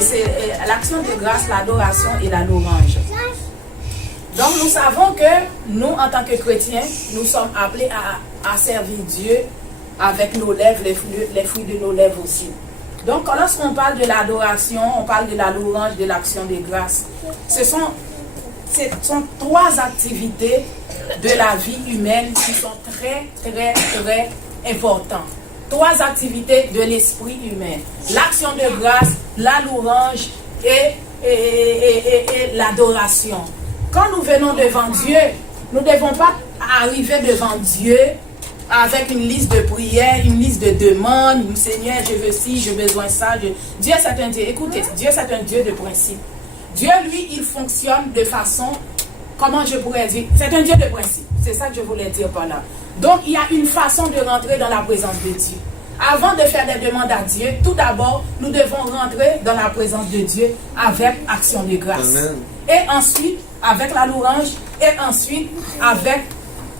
c'est l'action de grâce, l'adoration et la louange. Donc nous savons que nous, en tant que chrétiens, nous sommes appelés à servir Dieu avec nos lèvres, les fruits de nos lèvres aussi. Donc lorsqu'on parle de l'adoration, on parle de la louange, de l'action de grâce. Ce sont trois activités de la vie humaine qui sont très, très, très importantes. Trois activités de l'esprit humain. L'action de grâce, la louange et l'adoration. Quand nous venons devant Dieu, nous ne devons pas arriver devant Dieu avec une liste de prières, une liste de demandes. Seigneur, je veux ci, j'ai besoin de ça. Dieu, c'est un Dieu. Écoutez, Dieu, c'est un Dieu de principe. Dieu, lui, il fonctionne de façon, comment je pourrais dire, c'est un Dieu de principe. C'est ça que je voulais dire par là. Donc, il y a une façon de rentrer dans la présence de Dieu. Avant de faire des demandes à Dieu, tout d'abord, nous devons rentrer dans la présence de Dieu avec action de grâce. Amen. Et ensuite, avec la louange, et ensuite, avec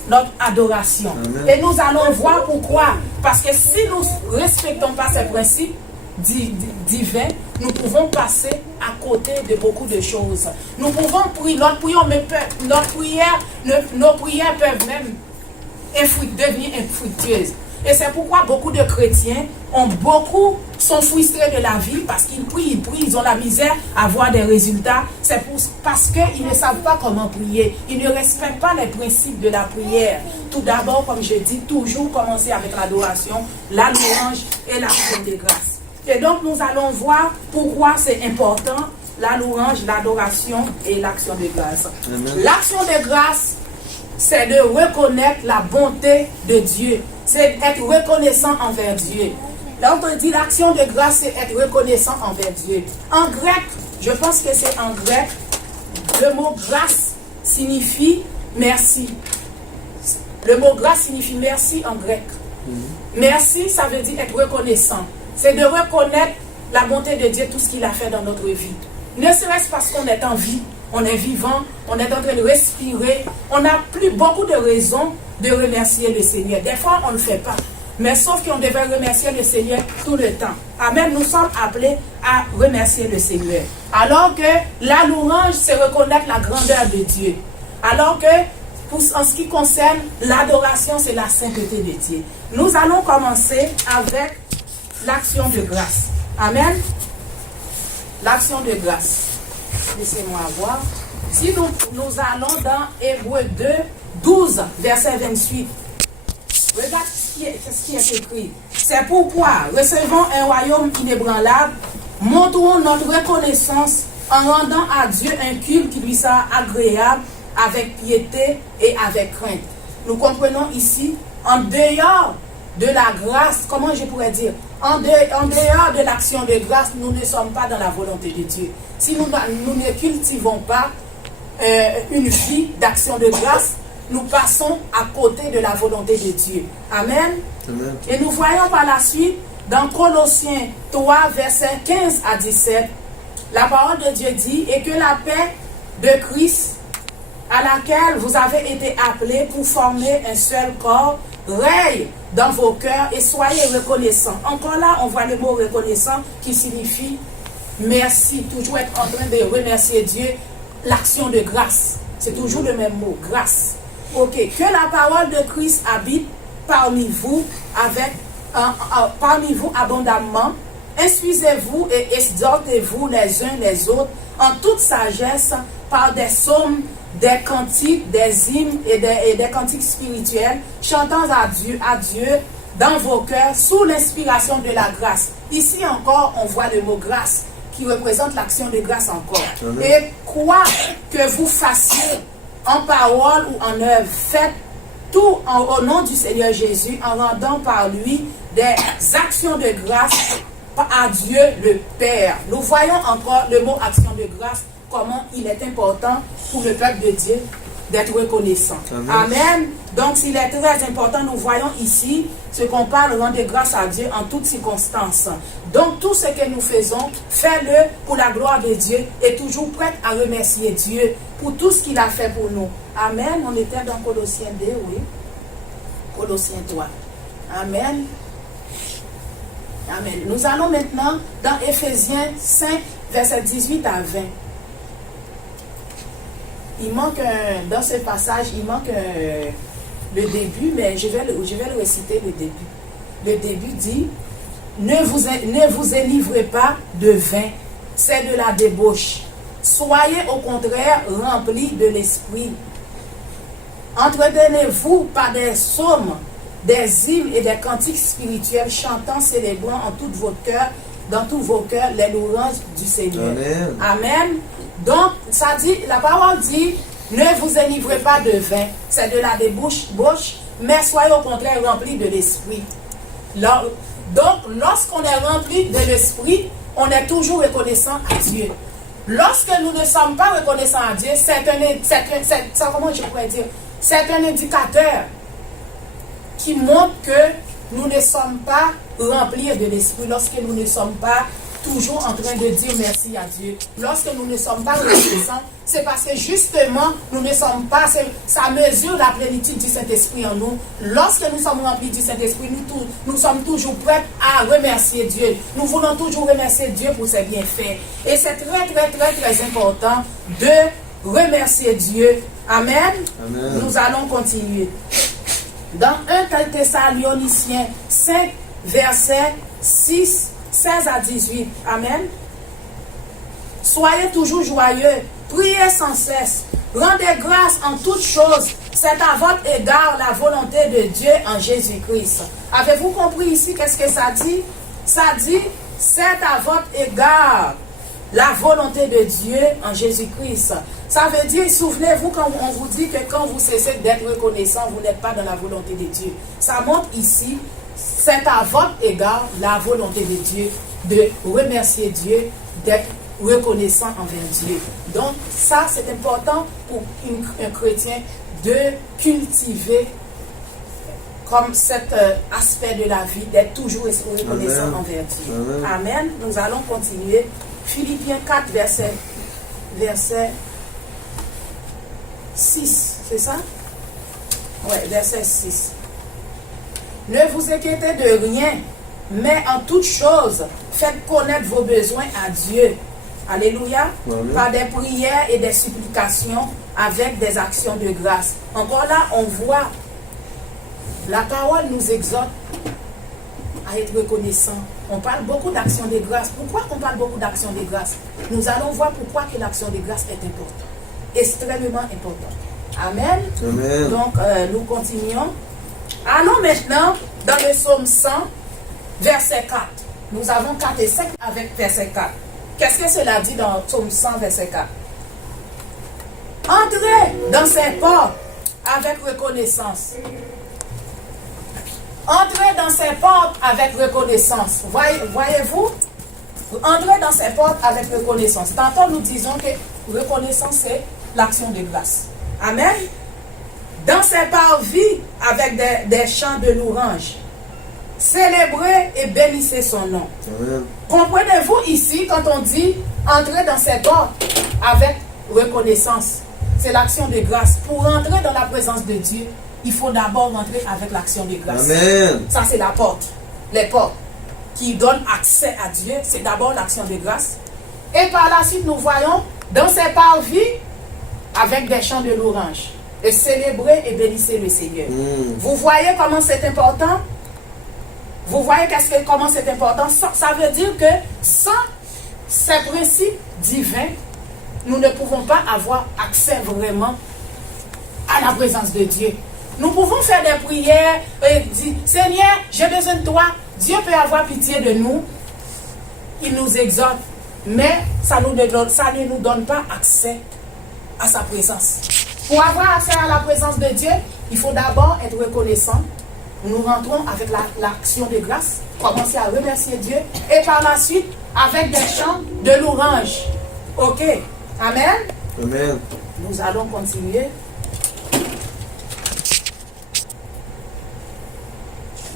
notre adoration. Amen. Et nous allons voir pourquoi. Parce que si nous ne respectons pas ces principes divins, nous pouvons passer à côté de beaucoup de choses. Nous pouvons prier, nos prières peuvent même devenir infructueuses. Et c'est pourquoi beaucoup de chrétiens sont frustrés de la vie parce qu'ils prient, ils ont la misère à voir des résultats. C'est parce qu'ils ne savent pas comment prier. Ils ne respectent pas les principes de la prière. Tout d'abord, comme je dis, toujours commencer avec l'adoration, la louange et l'action de grâce. Et donc, nous allons voir pourquoi c'est important, la louange, l'adoration et l'action de grâce. L'action de grâce, c'est de reconnaître la bonté de Dieu. C'est être reconnaissant envers Dieu. Là, on dit l'action de grâce, c'est être reconnaissant envers Dieu. En grec, je pense que c'est en grec, le mot grâce signifie merci. Le mot grâce signifie merci en grec. Merci, ça veut dire être reconnaissant. C'est de reconnaître la bonté de Dieu, tout ce qu'il a fait dans notre vie. Ne serait-ce parce qu'on est en vie, on est vivant, on est en train de respirer. On n'a plus beaucoup de raisons de remercier le Seigneur. Des fois, on ne le fait pas. Mais sauf qu'on devait remercier le Seigneur tout le temps. Amen. Nous sommes appelés à remercier le Seigneur. Alors que la louange, c'est reconnaître la grandeur de Dieu. Alors que, en ce qui concerne l'adoration, c'est la sainteté de Dieu. Nous allons commencer avec l'action de grâce. Amen. L'action de grâce. Laissez-moi voir. Si nous allons dans Hébreux 2, 12, verset 28. Regarde ce qui est écrit. C'est pourquoi, recevons un royaume inébranlable, montrons notre reconnaissance en rendant à Dieu un culte qui lui sera agréable, avec piété et avec crainte. Nous comprenons ici, en dehors de la grâce, comment je pourrais dire, en dehors de l'action de grâce, nous ne sommes pas dans la volonté de Dieu. Si nous ne cultivons pas une vie d'action de grâce, nous passons à côté de la volonté de Dieu. Amen. Amen. Et nous voyons par la suite, dans Colossiens 3, versets 15 à 17, la parole de Dieu dit, et que la paix de Christ, à laquelle vous avez été appelés pour former un seul corps, règne dans vos cœurs et soyez reconnaissants. Encore là, on voit le mot reconnaissant qui signifie merci, toujours être en train de remercier Dieu, l'action de grâce. C'est toujours le même mot, grâce. Ok, que la parole de Christ habite parmi vous abondamment. Instruisez-vous et exhortez-vous les uns les autres en toute sagesse par des psaumes, des cantiques, des hymnes et des cantiques spirituels, chantant à Dieu dans vos cœurs sous l'inspiration de la grâce. Ici encore, on voit le mot grâce qui représente l'action de grâce encore. Amen. Et quoi que vous fassiez en parole ou en œuvre, faites tout au nom du Seigneur Jésus en rendant par lui des actions de grâce à Dieu le Père. Nous voyons encore le mot action de grâce, comment il est important pour le peuple de Dieu d'être reconnaissant. Amen. Amen. Donc, s'il est très important, nous voyons ici ce qu'on parle, rendre grâce à Dieu en toutes circonstances. Donc, tout ce que nous faisons, fais-le pour la gloire de Dieu et toujours prête à remercier Dieu pour tout ce qu'il a fait pour nous. Amen. On était dans Colossiens 2, oui. Colossiens 3. Amen. Amen. Nous allons maintenant dans Éphésiens 5, verset 18 à 20. Il manque, dans ce passage, il manque le début, mais je vais le réciter le début. Le début dit, ne vous élivrez pas de vin, c'est de la débauche. Soyez au contraire remplis de l'esprit. Entretenez-vous par des psaumes, des hymnes et des cantiques spirituels, chantant, célébrant en tout votre cœur, dans tous vos cœurs, les louanges du Seigneur. Amen. Amen. Donc, ça dit, la parole dit, ne vous élivrez pas de vin, c'est de la débauche, mais soyez au contraire remplis de l'esprit. Donc, lorsqu'on est rempli de l'esprit, on est toujours reconnaissant à Dieu. Lorsque nous ne sommes pas reconnaissants à Dieu, c'est un indicateur qui montre que nous ne sommes pas remplis de l'esprit, lorsque nous ne sommes pas toujours en train de dire merci à Dieu. Lorsque nous ne sommes pas reconnaissants, c'est parce que justement, nous ne sommes pas, ça mesure la plénitude du Saint-Esprit en nous. Lorsque nous sommes remplis du Saint-Esprit, nous sommes toujours prêts à remercier Dieu. Nous voulons toujours remercier Dieu pour ses bienfaits. Et c'est très, très, très, très important de remercier Dieu. Amen. Amen. Nous allons continuer. Dans 1 Thessaloniciens 5, verset 16 à 18. Amen. Soyez toujours joyeux, priez sans cesse, rendez grâce en toutes choses. C'est à votre égard la volonté de Dieu en Jésus-Christ. Avez-vous compris ici qu'est-ce que ça dit? Ça dit, c'est à votre égard la volonté de Dieu en Jésus-Christ. Ça veut dire, souvenez-vous quand on vous dit que quand vous cessez d'être reconnaissant, vous n'êtes pas dans la volonté de Dieu. Ça montre ici, c'est à votre égard la volonté de Dieu, de remercier Dieu, d'être reconnaissant envers Dieu. Donc ça, c'est important pour un chrétien de cultiver comme cet aspect de la vie, d'être toujours reconnaissant envers Dieu. Amen. Amen. Nous allons continuer. Philippiens 4, verset 6, c'est ça? Oui, verset 6. Ne vous inquiétez de rien, mais en toute chose, faites connaître vos besoins à Dieu. Alléluia. Amen. Par des prières et des supplications avec des actions de grâce. Encore là, on voit, la parole nous exhorte à être reconnaissant. On parle beaucoup d'actions de grâce. Pourquoi on parle beaucoup d'actions de grâce? Nous allons voir pourquoi que l'action de grâce est importante. Extrêmement importante. Amen. Amen. Donc, nous continuons. Allons maintenant dans le psaume 100, verset 4. Nous avons 4 et 5 avec verset 4. Qu'est-ce que cela dit dans le psaume 100, verset 4? Entrez dans ses portes avec reconnaissance. Entrez dans ses portes avec reconnaissance. Voyez-vous? Entrez dans ses portes avec reconnaissance. Tantôt nous disons que reconnaissance c'est l'action de grâce. Amen. Dans ses parvis avec des chants de louange. Célébrez et bénissez son nom. Amen. Comprenez-vous ici quand on dit entrer dans ses portes avec reconnaissance? C'est l'action de grâce. Pour entrer dans la présence de Dieu, il faut d'abord rentrer avec l'action de grâce. Amen. Ça, c'est la porte. Les portes qui donnent accès à Dieu, c'est d'abord l'action de grâce. Et par la suite, nous voyons dans ses parvis avec des chants de louange. Et célébrez et bénissez le Seigneur. Vous voyez comment c'est important? Vous voyez comment c'est important? Ça veut dire que sans ces principes divins, nous ne pouvons pas avoir accès vraiment à la présence de Dieu. Nous pouvons faire des prières et dire, Seigneur, j'ai besoin de toi. Dieu peut avoir pitié de nous. Il nous exhorte. Mais ça ne nous donne pas accès à sa présence. Pour avoir accès à la présence de Dieu, il faut d'abord être reconnaissant. Nous rentrons avec l'action de grâce, commencer à remercier Dieu. Et par la suite, avec des chants de louange. Ok. Amen. Amen. Nous allons continuer.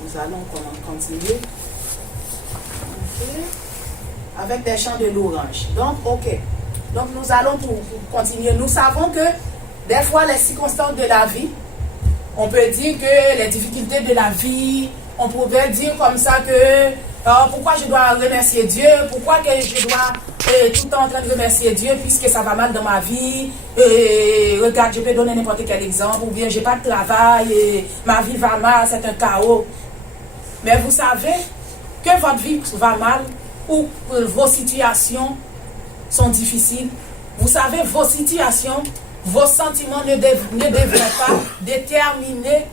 Nous allons continuer. Okay. Avec des chants de louange. Donc, ok. Donc, nous allons pour continuer. Nous savons que des fois, les circonstances de la vie, on peut dire que les difficultés de la vie, on pourrait dire comme ça que Pourquoi je dois remercier Dieu? Pourquoi que je dois tout le temps en train de remercier Dieu puisque ça va mal dans ma vie? Regarde, je peux donner n'importe quel exemple. Ou bien j'ai pas de travail, ma vie va mal, c'est un chaos. Mais vous savez que votre vie va mal ou vos situations sont difficiles. Vous savez, vos situations, vos sentiments ne devraient pas déterminer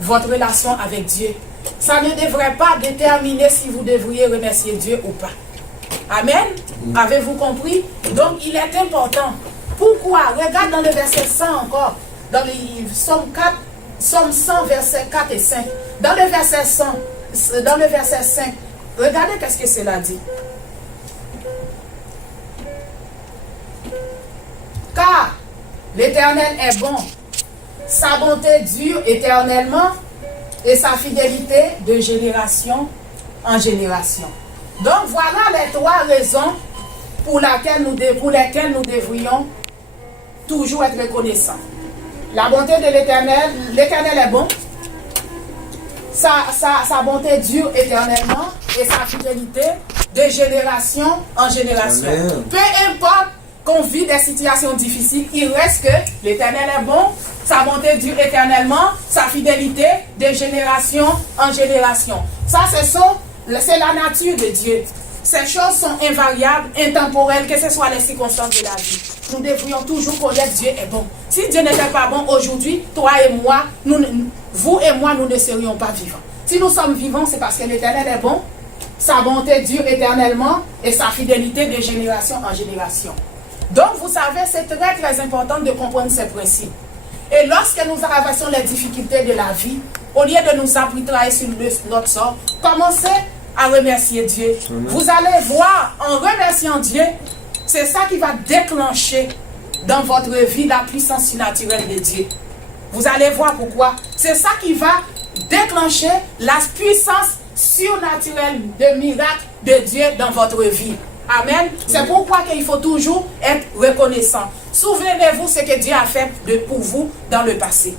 votre relation avec Dieu. Ça ne devrait pas déterminer si vous devriez remercier Dieu ou pas. Amen. Avez-vous compris? Donc, il est important. Pourquoi? Regarde dans le verset 100 encore. Dans le Psaume 4, Psaume 100, versets 4 et 5. Dans le verset 5, regardez qu'est-ce que cela dit. Car l'Éternel est bon, sa bonté dure éternellement et sa fidélité de génération en génération. Donc voilà les trois raisons pour lesquelles nous devrions toujours être reconnaissants. La bonté de l'Éternel, l'Éternel est bon, sa bonté dure éternellement et sa fidélité de génération en génération. Amen. Peu importe qu'on vit des situations difficiles, il reste que l'Éternel est bon, sa bonté dure éternellement, sa fidélité de génération en génération. Ça, c'est la nature de Dieu. Ces choses sont invariables, intemporelles, que ce soit les circonstances de la vie. Nous devrions toujours connaître Dieu est bon. Si Dieu n'était pas bon aujourd'hui, toi et moi, vous et moi, nous ne serions pas vivants. Si nous sommes vivants, c'est parce que l'Éternel est bon, sa bonté dure éternellement et sa fidélité de génération en génération. Donc, vous savez, c'est très, très important de comprendre ces principes. Et lorsque nous traversons les difficultés de la vie, au lieu de nous arbitrailler sur notre sort, commencez à remercier Dieu. Vous allez voir, en remerciant Dieu, c'est ça qui va déclencher dans votre vie la puissance surnaturelle de Dieu. Vous allez voir pourquoi. C'est ça qui va déclencher la puissance surnaturelle de miracle de Dieu dans votre vie. Amen. C'est pourquoi il faut toujours être reconnaissant. Souvenez-vous ce que Dieu a fait pour vous dans le passé.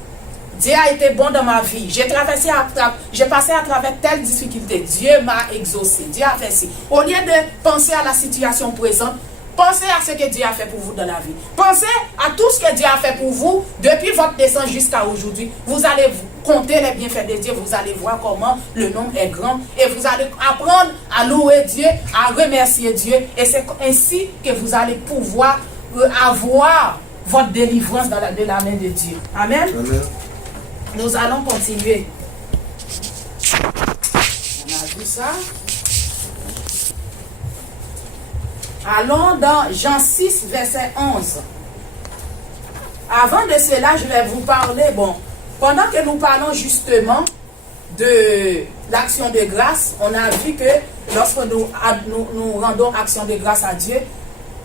Dieu a été bon dans ma vie. J'ai passé à travers telle difficulté. Dieu m'a exaucé. Dieu a fait ci. Au lieu de penser à la situation présente, pensez à ce que Dieu a fait pour vous dans la vie. Pensez à tout ce que Dieu a fait pour vous depuis votre naissance jusqu'à aujourd'hui. Vous allez compter les bienfaits de Dieu. Vous allez voir comment le nom est grand. Et vous allez apprendre à louer Dieu, à remercier Dieu. Et c'est ainsi que vous allez pouvoir avoir votre délivrance de la main de Dieu. Amen. Amen. Nous allons continuer. On a vu ça. Allons dans Jean 6, verset 11. Avant de cela, je vais vous parler, pendant que nous parlons justement de l'action de grâce, on a vu que lorsque nous rendons action de grâce à Dieu,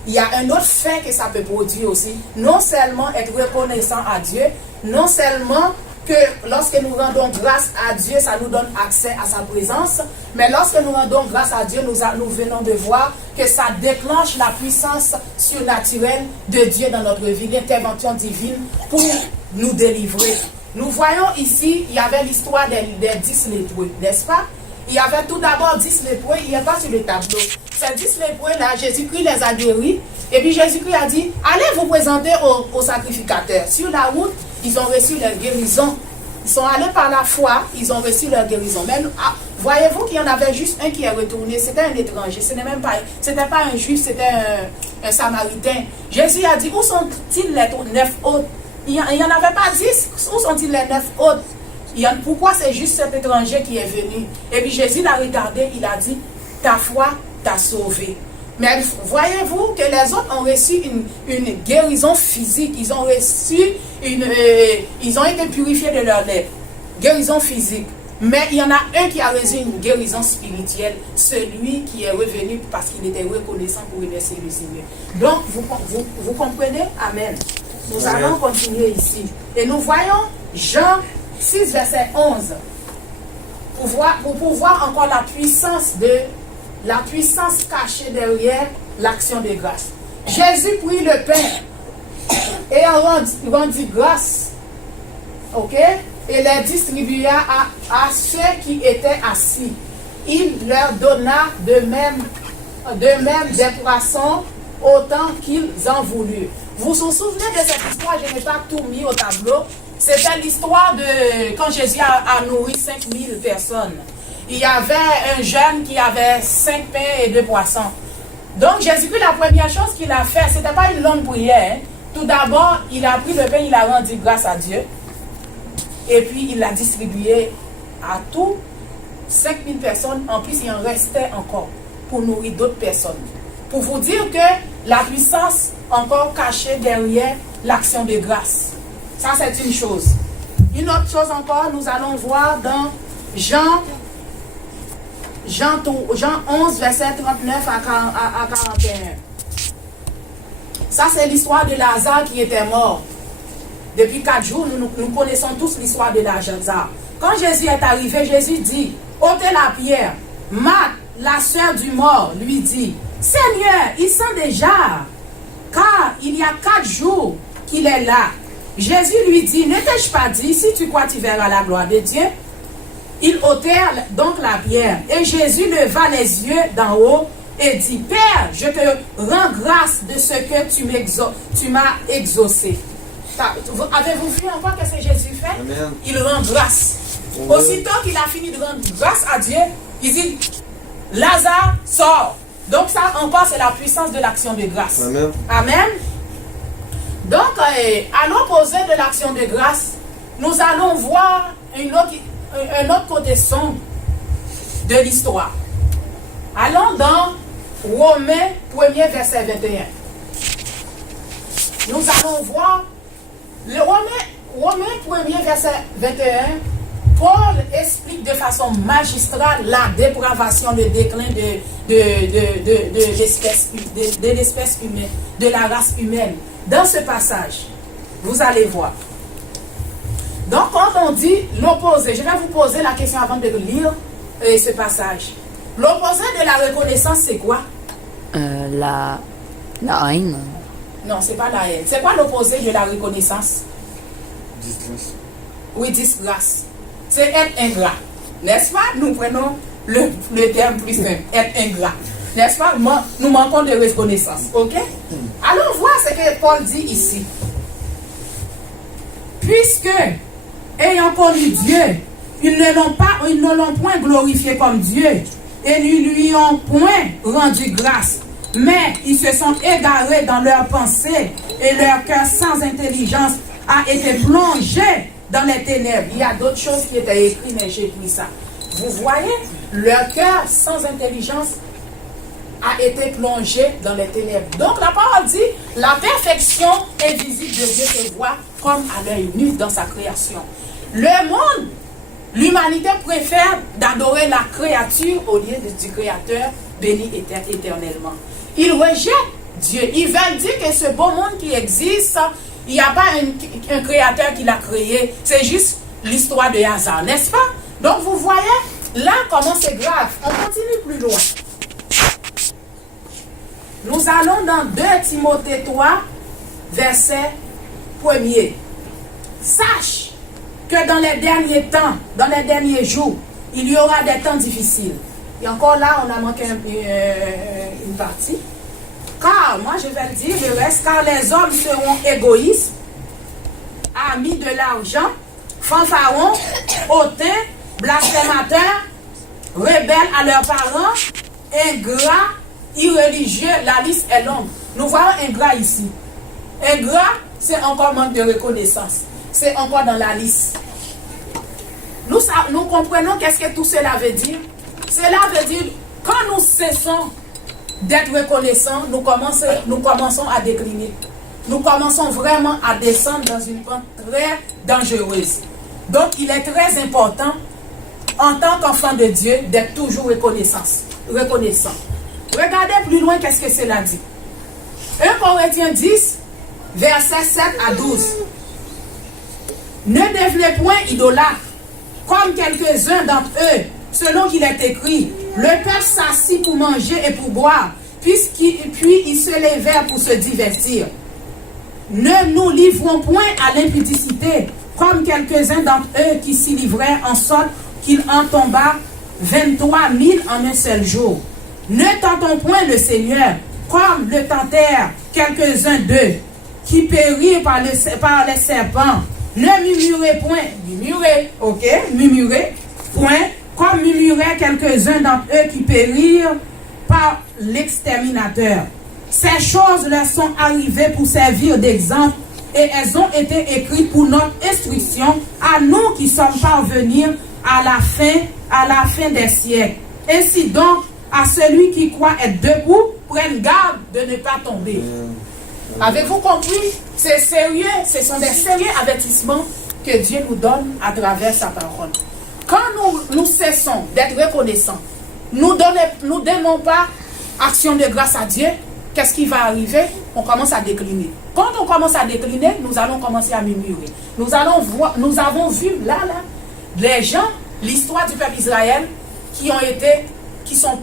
il y a un autre fait que ça peut produire aussi. Non seulement être reconnaissant à Dieu, non seulement que lorsque nous rendons grâce à Dieu, ça nous donne accès à sa présence. Mais lorsque nous rendons grâce à Dieu, nous venons de voir que ça déclenche la puissance surnaturelle de Dieu dans notre vie, l'intervention divine pour nous délivrer. Nous voyons ici, il y avait l'histoire des 10 lépreux, n'est-ce pas? Il y avait tout d'abord 10 lépreux, il n'y a pas sur le tableau. Ces 10 lépreux-là, Jésus-Christ les a guéris. Et puis Jésus-Christ a dit, allez vous présenter au sacrificateur. Sur la route, ils ont reçu leur guérison. Ils sont allés par la foi, ils ont reçu leur guérison. Mais voyez-vous qu'il y en avait juste un qui est retourné. C'était un étranger. Ce n'était pas un juif, c'était un samaritain. Jésus a dit, où sont-ils les 9 autres? Il n'y en avait pas 10. Où sont-ils les 9 autres? Pourquoi c'est juste cet étranger qui est venu? Et puis Jésus l'a regardé, il a dit, ta foi t'a sauvé. Mais voyez-vous que les autres ont reçu une guérison physique. Ils ont été purifiés de leur lèvres. Guérison physique. Mais il y en a un qui a reçu une guérison spirituelle. Celui qui est revenu parce qu'il était reconnaissant pour remercier le Seigneur. Donc, vous comprenez? Amen. Nous allons continuer ici. Et nous voyons Jean 6, verset 11. Pour voir encore la puissance cachée derrière l'action de grâce. Jésus prit le pain et en rendit grâce, ok, et les distribua à ceux qui étaient assis. il leur donna de même des poissons autant qu'ils en voulurent. Vous vous souvenez de cette histoire? Je n'ai pas tout mis au tableau. C'était l'histoire de quand Jésus a nourri 5000 personnes. Il y avait un jeune qui avait 5 pains et 2 poissons. Donc Jésus-Christ, la première chose qu'il a fait, ce n'était pas une longue prière. Tout d'abord, il a pris le pain, il a rendu grâce à Dieu. Et puis il l'a distribué à tous 5000 personnes. En plus, il en restait encore pour nourrir d'autres personnes. Pour vous dire que la puissance encore cachée derrière l'action de grâce. Ça, c'est une chose. Une autre chose encore, nous allons voir dans Jean 11, verset 39 à 41. Ça, c'est l'histoire de Lazare qui était mort. Depuis 4 jours, nous connaissons tous l'histoire de Lazare. Quand Jésus est arrivé, Jésus dit, ôtez la pierre. Marthe, la sœur du mort, lui dit, Seigneur, il sent déjà, car il y a 4 jours qu'il est là. Jésus lui dit, ne t'ai-je pas dit, si tu crois, tu verras la gloire de Dieu. Ils ôtèrent donc la pierre. Et Jésus leva les yeux d'en haut et dit, Père, je te rends grâce de ce que tu m'as exaucé. Avez-vous vu encore ce que Jésus fait? Amen. Il rend grâce. Amen. Aussitôt qu'il a fini de rendre grâce à Dieu, il dit, Lazare, sort. Donc ça encore, c'est la puissance de l'action de grâce. Amen. Amen. Donc, à l'opposé de l'action de grâce, nous allons voir un autre côté sombre de l'histoire. Allons dans Romains 1er verset 21. Nous allons voir le Romains 1er verset 21. Paul explique de façon magistrale la dépravation, le déclin de l'espèce humaine, de la race humaine. Dans ce passage, vous allez voir. Donc, quand on dit l'opposé, je vais vous poser la question avant de lire ce passage. L'opposé de la reconnaissance, c'est quoi? La haine. Non, c'est pas la haine. C'est quoi l'opposé de la reconnaissance? Disgrâce. Oui, disgrâce. C'est être ingrat. N'est-ce pas? Nous prenons le terme plus simple, être ingrat. N'est-ce pas? Nous manquons de reconnaissance. Ok? Allons voir ce que Paul dit ici. Puisque, ayant connu Dieu, ils ne l'ont point glorifié comme Dieu et ne lui ont point rendu grâce. Mais ils se sont égarés dans leurs pensées et leur cœur sans intelligence a été plongé dans les ténèbres. Il y a d'autres choses qui étaient écrites, mais j'ai pris ça. Vous voyez, leur cœur sans intelligence a été plongé dans les ténèbres. Donc la parole dit, la perfection invisible de Dieu se voit comme à l'œil nu dans sa création. Le monde, l'humanité préfère d'adorer la créature au lieu du Créateur béni éternellement. Ils rejettent Dieu. Ils veulent dire que ce beau monde qui existe, il n'y a pas un créateur qui l'a créé. C'est juste l'histoire de hasard, n'est-ce pas? Donc vous voyez, là comment c'est grave. On continue plus loin. Nous allons dans 2 Timothée 3, verset 1er. Sache que dans les derniers temps, dans les derniers jours, il y aura des temps difficiles. Et encore là, on a manqué une partie. Car, moi je vais le dire, le reste, car les hommes seront égoïstes, amis de l'argent, fanfarons, hautains, blasphémateurs, rebelles à leurs parents, ingrats, irreligieux. La liste est longue. Nous voyons ingrat ici. Ingrat, c'est encore manque de reconnaissance. C'est encore dans la liste. Nous comprenons qu'est-ce que tout cela veut dire. Cela veut dire, quand nous cessons d'être reconnaissants, nous commençons à décliner. Nous commençons vraiment à descendre dans une pente très dangereuse. Donc, il est très important, en tant qu'enfant de Dieu, d'être toujours reconnaissant. Regardez plus loin qu'est-ce que cela dit. 1 Corinthiens 10, versets 7 à 12. Ne devenez point idolâtres, comme quelques-uns d'entre eux, selon qu'il est écrit, le peuple s'assit pour manger et pour boire, puis ils se levèrent pour se divertir. Ne nous livrons point à l'impudicité, comme quelques-uns d'entre eux qui s'y livraient en sorte qu'ils en 23 000 en un seul jour. Ne tentons point le Seigneur, comme le tentèrent quelques-uns d'eux, qui périrent par les serpents. Ne murmurez point, murmurez, ok, murmurez point, comme murmuraient quelques-uns d'entre eux qui périrent par l'exterminateur. Ces choses leur sont arrivées pour servir d'exemple, et elles ont été écrites pour notre instruction, à nous qui sommes parvenus à la fin des siècles. Ainsi donc, à celui qui croit être debout, prenne garde de ne pas tomber. Avez-vous compris? C'est sérieux, ce sont des sérieux avertissements que Dieu nous donne à travers sa parole. Quand nous cessons d'être reconnaissants, nous donnons pas action de grâce à Dieu, qu'est-ce qui va arriver? On commence à décliner. Quand on commence à décliner, nous allons commencer à murmurer. Nous avons vu là, les gens, l'histoire du peuple Israël qui sont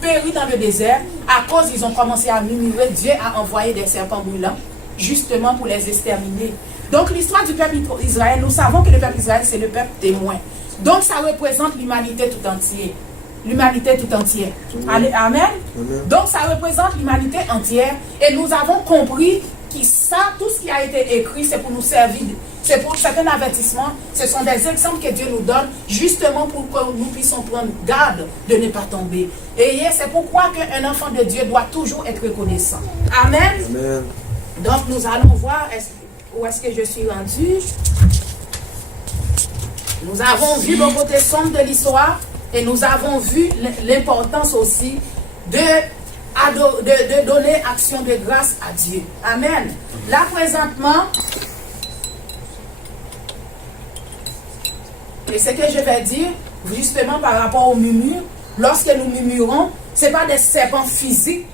péris dans le désert à cause ils ont commencé à murmurer. Dieu a envoyé des serpents brûlants justement pour les exterminer. Donc l'histoire du peuple Israël, nous savons que le peuple Israël c'est le peuple témoin. Donc ça représente l'humanité tout entière. L'humanité tout entière. Amen. Amen. Donc ça représente l'humanité entière et nous avons compris que ça, tout ce qui a été écrit, c'est pour nous servir. C'est pour certains avertissements, ce sont des exemples que Dieu nous donne justement pour que nous puissions prendre garde de ne pas tomber. Et c'est pourquoi qu'un enfant de Dieu doit toujours être reconnaissant. Amen. Amen. Donc nous allons voir où est-ce que je suis rendu. Nous avons vu le côté sombre de l'histoire et nous avons vu l'importance aussi de donner action de grâce à Dieu. Amen. Là présentement, et ce que je vais dire, justement par rapport au murmure, lorsque nous murmurons, ce n'est pas des serpents physiques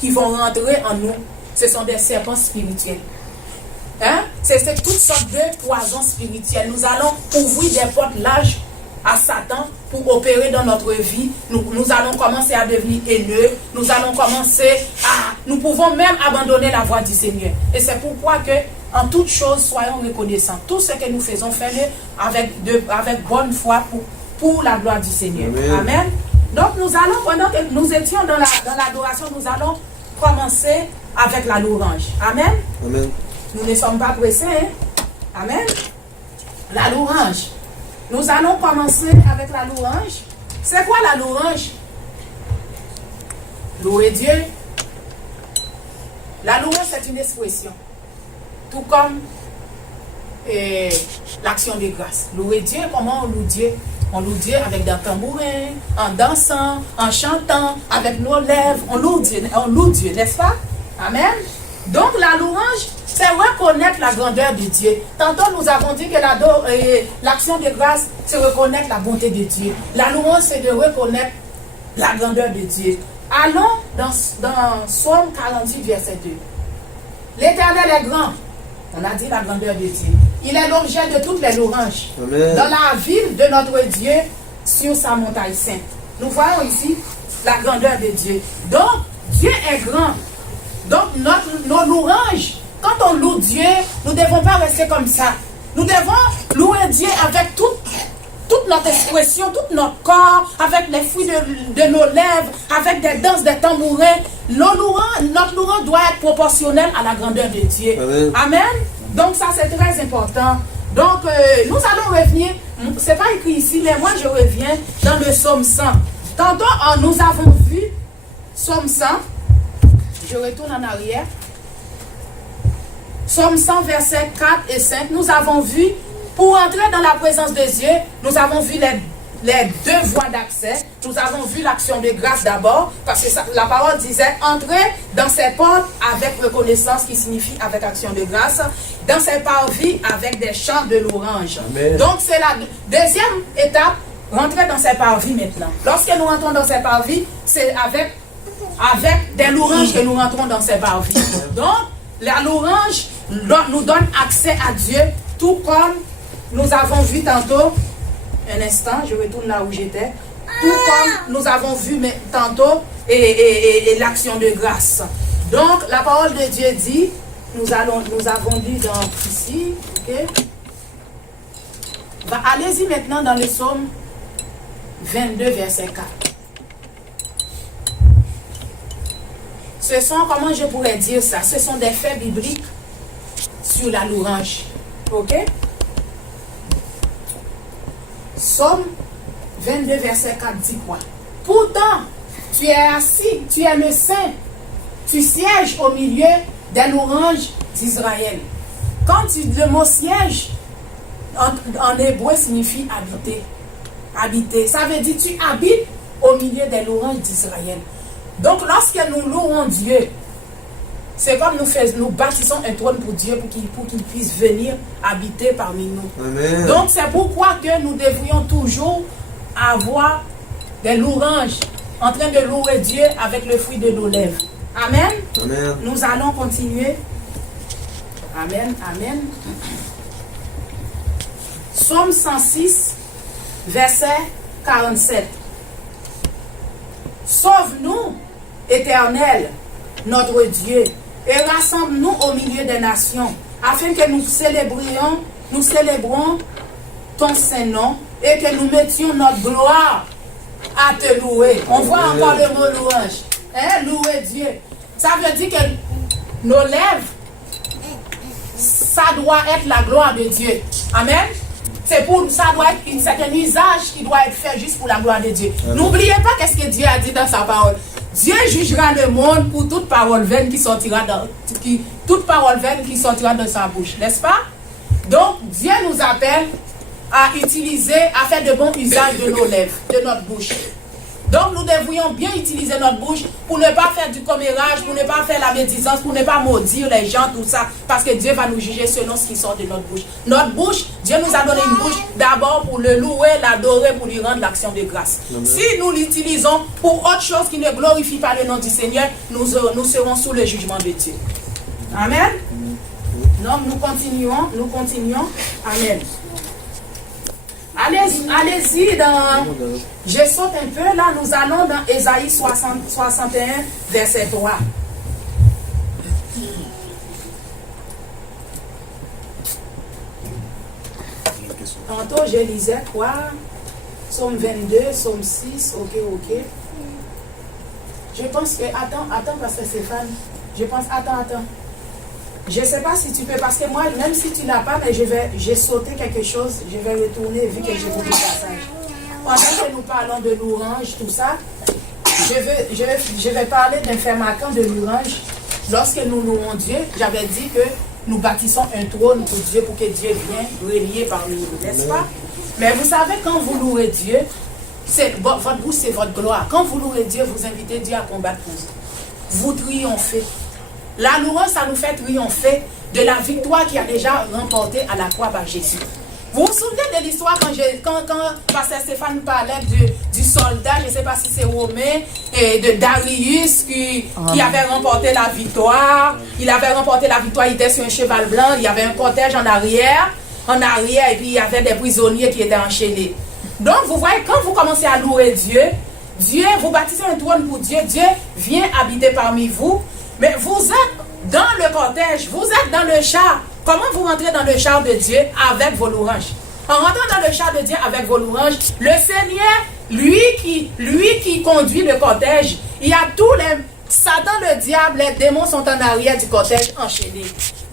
qui vont rentrer en nous, ce sont des serpents spirituels. Hein? C'est toutes sortes de poisons spirituels. Nous allons ouvrir des portes larges à Satan pour opérer dans notre vie. Nous allons commencer à devenir haineux. Nous allons commencer à... Nous pouvons même abandonner la voie du Seigneur. Et c'est pourquoi que en toutes choses, soyons reconnaissants. Tout ce que nous faisons, faites-le avec bonne foi pour la gloire du Seigneur. Amen. Amen. Donc nous allons, pendant que nous étions dans l'adoration, nous allons commencer avec la louange. Amen. Amen. Nous ne sommes pas pressés. Hein? Amen. La louange. Nous allons commencer avec la louange. C'est quoi la louange? Louer Dieu. La louange, c'est une expression. Tout comme l'action de grâce. Louer Dieu, comment on loue Dieu? On loue Dieu avec des tambourins, en dansant, en chantant, avec nos lèvres. On loue Dieu, n'est-ce pas? Amen. Donc la louange, c'est reconnaître la grandeur de Dieu. Tantôt nous avons dit que l'action de grâce, c'est reconnaître la bonté de Dieu. La louange, c'est de reconnaître la grandeur de Dieu. Allons dans Psaume 48, verset 2. L'Éternel est grand. On a dit la grandeur de Dieu. Il est l'objet de toutes les louanges. Amen. Dans la ville de notre Dieu, sur sa montagne sainte. Nous voyons ici la grandeur de Dieu. Donc, Dieu est grand. Donc, nos louanges, quand on loue Dieu, nous ne devons pas rester comme ça. Nous devons louer Dieu avec toute notre expression, tout notre corps, avec les fruits de nos lèvres, avec des danses, des tambourins. Notre louange doit être proportionnelle à la grandeur de Dieu. Amen. Amen. Donc ça c'est très important. Donc nous allons revenir, c'est pas écrit ici, mais moi je reviens dans le psaume 100. Tantôt nous avons vu psaume 100. Je retourne en arrière. Psaume 100, versets 4 et 5. Nous avons vu, pour entrer dans la présence de Dieu, nous avons vu les deux voies d'accès. Nous avons vu l'action de grâce d'abord, parce que la parole disait entrer dans ses portes avec reconnaissance, qui signifie avec action de grâce, dans ses parvis avec des chants de louange. Donc c'est la deuxième étape, rentrer dans ses parvis maintenant. Lorsque nous rentrons dans ses parvis, c'est avec des louanges que nous rentrons dans ses parvis. Donc la louange nous donne accès à Dieu, tout comme nous avons vu tantôt. Un instant, je retourne là où j'étais. Tout comme nous avons vu tantôt et l'action de grâce. Donc, la parole de Dieu dit, nous avons lu ici, ok? Allez-y maintenant dans le psaume 22, verset 4. Ce sont, comment je pourrais dire ça? Ce sont des faits bibliques sur la louange. Ok? Psaume 22, verset 4 dit quoi? Pourtant, tu es assis, tu es le saint, tu sièges au milieu des louanges d'Israël. Quand le mot siège, en hébreu, signifie habiter. Habiter. Ça veut dire tu habites au milieu des louanges d'Israël. Donc, lorsque nous louons Dieu, c'est comme nous bâtissons un trône pour Dieu pour qu'il puisse venir habiter parmi nous. Amen. Donc, c'est pourquoi que nous devrions toujours avoir des louanges en train de louer Dieu avec le fruit de nos lèvres. Amen. Amen. Nous allons continuer. Amen. Amen. Psaume 106, verset 47. Sauve-nous, Éternel, notre Dieu, et rassemble-nous au milieu des nations, afin que nous célébrons ton Saint-Nom et que nous mettions notre gloire à te louer. On voit encore le mot louange. Hein? Louer Dieu. Ça veut dire que nos lèvres, ça doit être la gloire de Dieu. Amen. Ça doit être c'est un usage qui doit être fait juste pour la gloire de Dieu. N'oubliez pas qu'est-ce que Dieu a dit dans sa parole. Dieu jugera le monde pour toute parole vaine qui sortira de sa bouche, n'est-ce pas? Donc Dieu nous appelle à faire de bons usages de nos lèvres, de notre bouche. Donc nous devrions bien utiliser notre bouche pour ne pas faire du commérage, pour ne pas faire la médisance, pour ne pas maudire les gens, tout ça, parce que Dieu va nous juger selon ce qui sort de notre bouche. Notre bouche, Dieu nous a donné une bouche d'abord pour le louer, l'adorer, pour lui rendre l'action de grâce. Amen. Si nous l'utilisons pour autre chose qui ne glorifie pas le nom du Seigneur, nous serons sous le jugement de Dieu. Amen. Donc nous continuons. Amen. Allez-y dans... Je saute un peu, là nous allons dans Ésaïe 61, verset 3. Tantôt je lisais quoi? Psaume 22, Psaume 6, ok. Je pense que... Attends, Pasteur Stéphane. Attends. Je ne sais pas si tu peux, parce que moi, même si tu n'as pas, mais j'ai sauté quelque chose, je vais retourner vu que j'ai beaucoup de passages. Pendant que nous parlons de louange, tout ça, je vais parler d'un fait marquant de louange. Lorsque nous louons Dieu, j'avais dit que nous bâtissons un trône pour Dieu, pour que Dieu vienne régner parmi nous, n'est-ce pas? Mais vous savez, quand vous louez Dieu, votre bouche, c'est votre gloire. Quand vous louez Dieu, vous invitez Dieu à combattre pour vous. Vous triomphez. La louange, ça nous fait triompher de la victoire qui a déjà remporté à la croix par Jésus. Vous vous souvenez de l'histoire quand Pasteur Stéphane parlait du soldat, je ne sais pas si c'est Romain, et de Darius qui avait remporté la victoire. Il avait remporté la victoire, il était sur un cheval blanc, il y avait un cortège en arrière, et puis il y avait des prisonniers qui étaient enchaînés. Donc vous voyez, quand vous commencez à louer Dieu, vous bâtissez un trône pour Dieu, Dieu vient habiter parmi vous. Mais vous êtes dans le cortège, vous êtes dans le char. Comment vous rentrez dans le char de Dieu avec vos louanges? En rentrant dans le char de Dieu avec vos louanges, le Seigneur, lui qui conduit le cortège, il y a tous les... Satan, le diable, les démons sont en arrière du cortège enchaînés.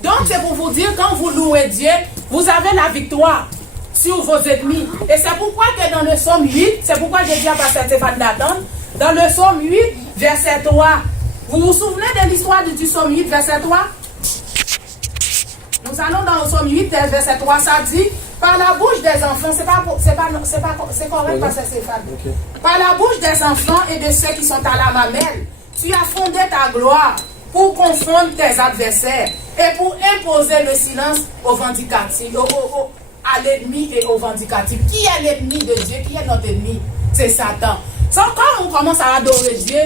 Donc c'est pour vous dire, quand vous louez Dieu, vous avez la victoire sur vos ennemis. Et c'est pourquoi que dans le psaume 8, c'est pourquoi j'ai dit à Pasteur Stéphane d'attendre, dans le psaume 8, verset 3, vous vous souvenez de l'histoire du psaume 8, verset 3? Nous allons dans le psaume 8, verset 3, ça dit, par la bouche des enfants, c'est correct, Pasteur Stéphane. Okay. Par la bouche des enfants et de ceux qui sont à la mamelle, tu as fondé ta gloire pour confondre tes adversaires et pour imposer le silence aux vindicatifs, à l'ennemi et aux vindicatifs. Qui est l'ennemi de Dieu? Qui est notre ennemi? C'est Satan. Quand on commence à adorer Dieu,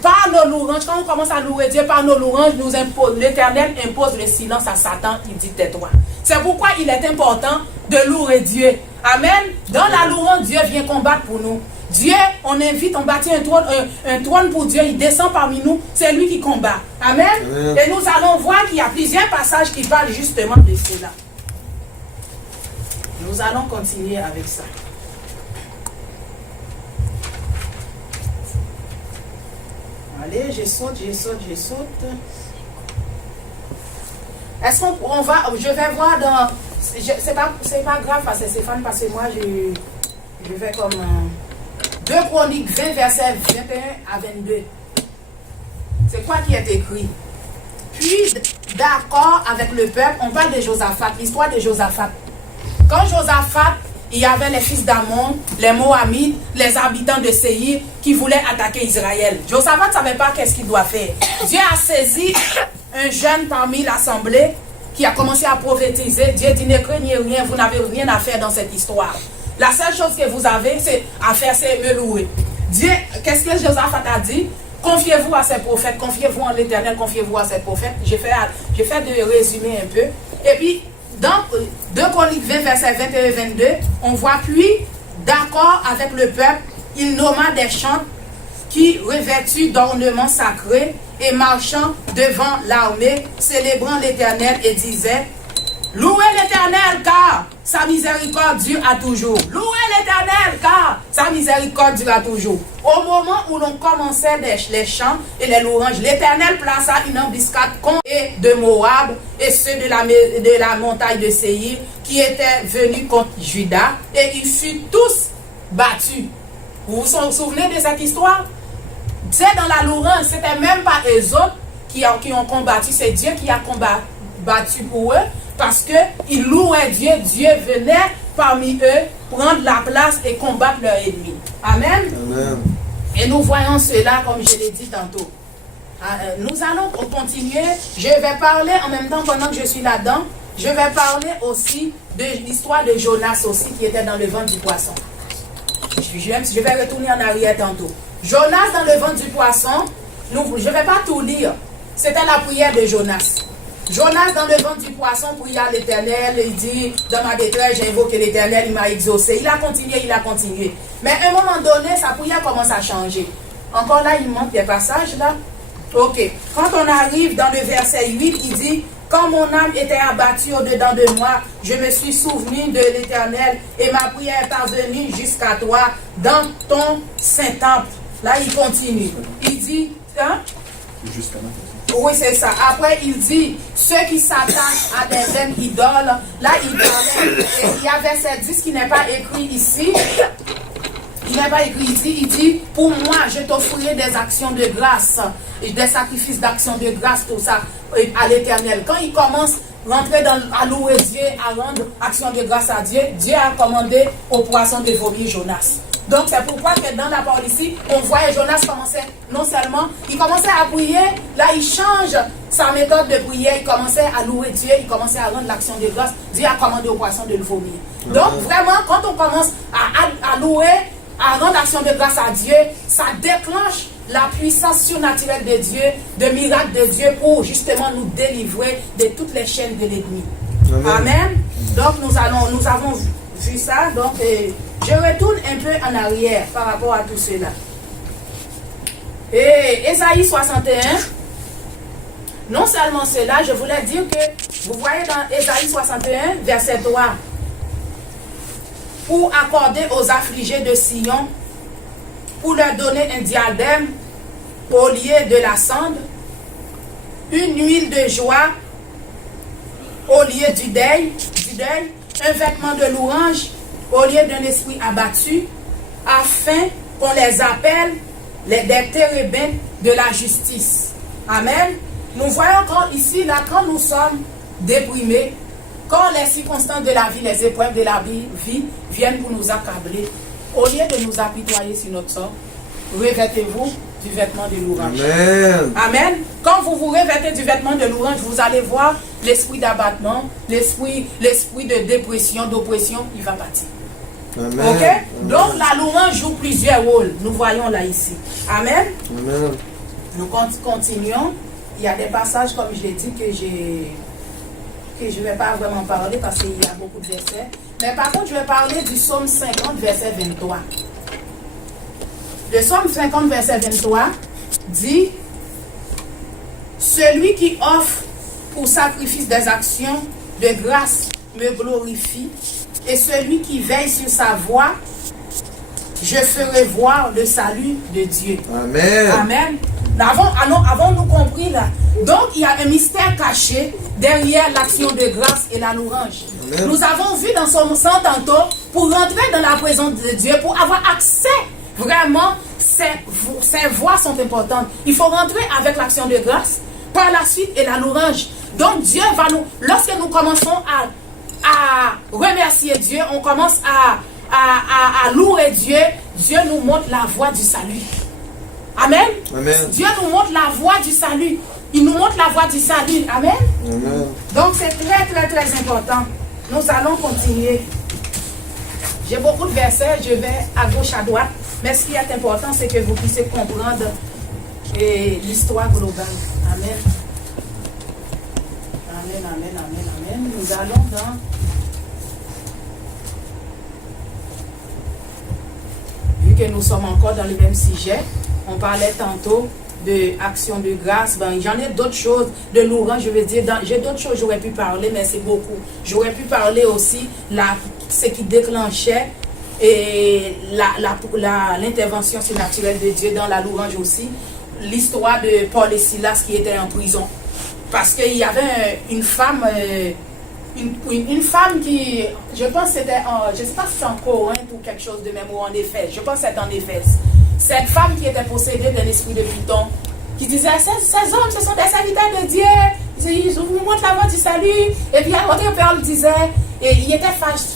par nos louanges, quand on commence à louer Dieu, par nos louanges, l'Éternel impose le silence à Satan, il dit tais-toi. C'est pourquoi il est important de louer Dieu. Amen. Dans la louange, Dieu vient combattre pour nous. Dieu, on invite, on bâtit un trône pour Dieu, il descend parmi nous, c'est lui qui combat. Amen. Amen. Et nous allons voir qu'il y a plusieurs passages qui parlent justement de cela. Nous allons continuer avec ça. Allez, je saute. Est-ce qu'on va... Je vais voir dans... C'est pas grave, parce que Stéphane, parce que moi, je vais comme... 2 Chroniques 20, versets 21 à 22. C'est quoi qui est écrit? Puis, d'accord avec le peuple, on parle de Josaphat, l'histoire de Josaphat. Quand Josaphat, il y avait les fils d'Amon, les Moabites, les habitants de Séir qui voulaient attaquer Israël. Josaphat ne savait pas qu'est-ce qu'il doit faire. Dieu a saisi un jeune parmi l'assemblée qui a commencé à prophétiser. Dieu dit, ne craignez rien, vous n'avez rien à faire dans cette histoire. La seule chose que vous avez à faire, c'est me louer. Dieu, qu'est-ce que Josaphat a dit? Confiez-vous à ces prophètes, confiez-vous en l'Éternel, confiez-vous à ces prophètes. J'ai fait de résumer un peu. Et puis, dans 2 Chroniques 20, versets 21 et 22, on voit puis, d'accord avec le peuple, il nomma des chants qui, revêtus d'ornements sacrés et marchant devant l'armée, célébrant l'Éternel et disait, louez l'Éternel car sa miséricorde dure à toujours. Louez l'Éternel car sa miséricorde dure à toujours. Au moment où l'on commençait les chants et les louanges, l'Éternel plaça une embuscade contre de Moab et ceux de la montagne de Séir qui étaient venus contre Juda et ils furent tous battus. Vous vous souvenez de cette histoire? C'est dans la louange, c'était même pas eux autres qui ont combattu, c'est Dieu qui a combattu pour eux. Parce qu'ils louaient Dieu, Dieu venait parmi eux prendre la place et combattre leurs ennemis. Amen. Amen. Et nous voyons cela comme je l'ai dit tantôt. Nous allons continuer. Je vais parler en même temps pendant que je suis là-dedans. Je vais parler aussi de l'histoire de Jonas aussi qui était dans le ventre du poisson. Je vais retourner en arrière tantôt. Jonas dans le ventre du poisson, je ne vais pas tout lire. C'était la prière de Jonas. Jonas, dans le ventre du poisson, pria à l'Éternel. Il dit, dans ma détresse, j'ai invoqué l'Éternel, il m'a exaucé. Il a continué. Mais à un moment donné, sa prière commence à changer. Encore là, il manque des passages là. Ok. Quand on arrive dans le verset 8, il dit, quand mon âme était abattue au-dedans de moi, je me suis souvenu de l'Éternel et ma prière est parvenue jusqu'à toi dans ton Saint-Temple. Là, il continue. Il dit, hein? Jusqu'à là. Oui, c'est ça. Après, il dit, ceux qui s'attachent à des vaines idoles, là, il parlait, et il y a verset 10 qui n'est pas écrit ici. Il n'est pas écrit ici. Il dit, pour moi, je t'offrirai des actions de grâce, et des sacrifices d'action de grâce, tout ça, à l'Éternel. Quand il commence à rentrer à louer Dieu, à rendre action de grâce à Dieu, Dieu a commandé aux poissons de vomir Jonas. Donc c'est pourquoi que dans la parole ici, on voit Jonas commençait, non seulement, il commençait à prier, là il change sa méthode de prière, il commençait à louer Dieu, il commençait à rendre l'action de grâce, Dieu a commandé aux poissons de le vomir. Donc vraiment, quand on commence à louer, à rendre l'action de grâce à Dieu, ça déclenche la puissance surnaturelle de Dieu, de miracles de Dieu pour justement nous délivrer de toutes les chaînes de l'ennemi. Amen. Donc nous avons vu ça, donc... je retourne un peu en arrière par rapport à tout cela. Et Ésaïe 61, non seulement cela, je voulais dire que vous voyez dans Ésaïe 61, verset 3, pour accorder aux affligés de Sion, pour leur donner un diadème au lieu de la cendre, une huile de joie au lieu du deuil, un vêtement de louange au lieu d'un esprit abattu, afin qu'on les appelle des térébins de la justice. Amen. Nous voyons ici, là, quand nous sommes déprimés, quand les circonstances de la vie, les épreuves de la vie viennent pour nous accabler, au lieu de nous apitoyer sur notre sort, revêtez-vous du vêtement de louange. Amen. Amen. Quand vous vous revêtez du vêtement de louange, vous allez voir l'esprit d'abattement, l'esprit de dépression, d'oppression, il va partir. Amen. Ok? Amen. Donc la louange joue plusieurs rôles. Nous voyons là ici. Amen. Amen. Nous continuons. Il y a des passages, comme je l'ai dit, que je ne vais pas vraiment parler parce qu'il y a beaucoup de versets. Mais par contre, je vais parler du psaume 50, verset 23. Le psaume 50, verset 23 dit, celui qui offre pour sacrifice des actions de grâce me glorifie, et celui qui veille sur sa voie, je ferai voir le salut de Dieu. Amen. Amen. Avons-nous compris là? Donc, il y a un mystère caché derrière l'action de grâce et la louange. Amen. Nous avons vu dans son sang tantôt, pour rentrer dans la présence de Dieu, pour avoir accès, vraiment, ces voix sont importantes. Il faut rentrer avec l'action de grâce, par la suite, et la louange. Donc, Dieu va nous, lorsque nous commençons à remercier Dieu, on commence à louer Dieu, Dieu nous montre la voie du salut. Amen. Amen. Dieu nous montre la voie du salut. Il nous montre la voie du salut. Amen. Amen. Donc c'est très très très important. Nous allons continuer. J'ai beaucoup de versets, je vais à gauche, à droite. Mais ce qui est important, c'est que vous puissiez comprendre l'histoire globale. Amen. Amen, amen, amen, amen. Nous allons dans... Vu que nous sommes encore dans le même sujet, on parlait tantôt de action de grâce. Ben, j'en ai d'autres choses, de louange, je veux dire. J'ai d'autres choses, j'aurais pu parler, mais c'est beaucoup. J'aurais pu parler aussi ce qui déclenchait et l'intervention surnaturelle de Dieu dans la louange aussi. L'histoire de Paul et Silas qui étaient en prison. Parce qu'il y avait une femme... Une femme qui, je pense que c'était, je ne sais pas si c'est en Corinthe ou quelque chose de même, ou en Éphèse, je pense que c'est en Éphèse. Cette femme qui était possédée d'un esprit de Python, qui disait, ces hommes, ce sont des serviteurs de Dieu, ils vous montrent la voie du salut. Et puis, l'autre Paul disait, et il était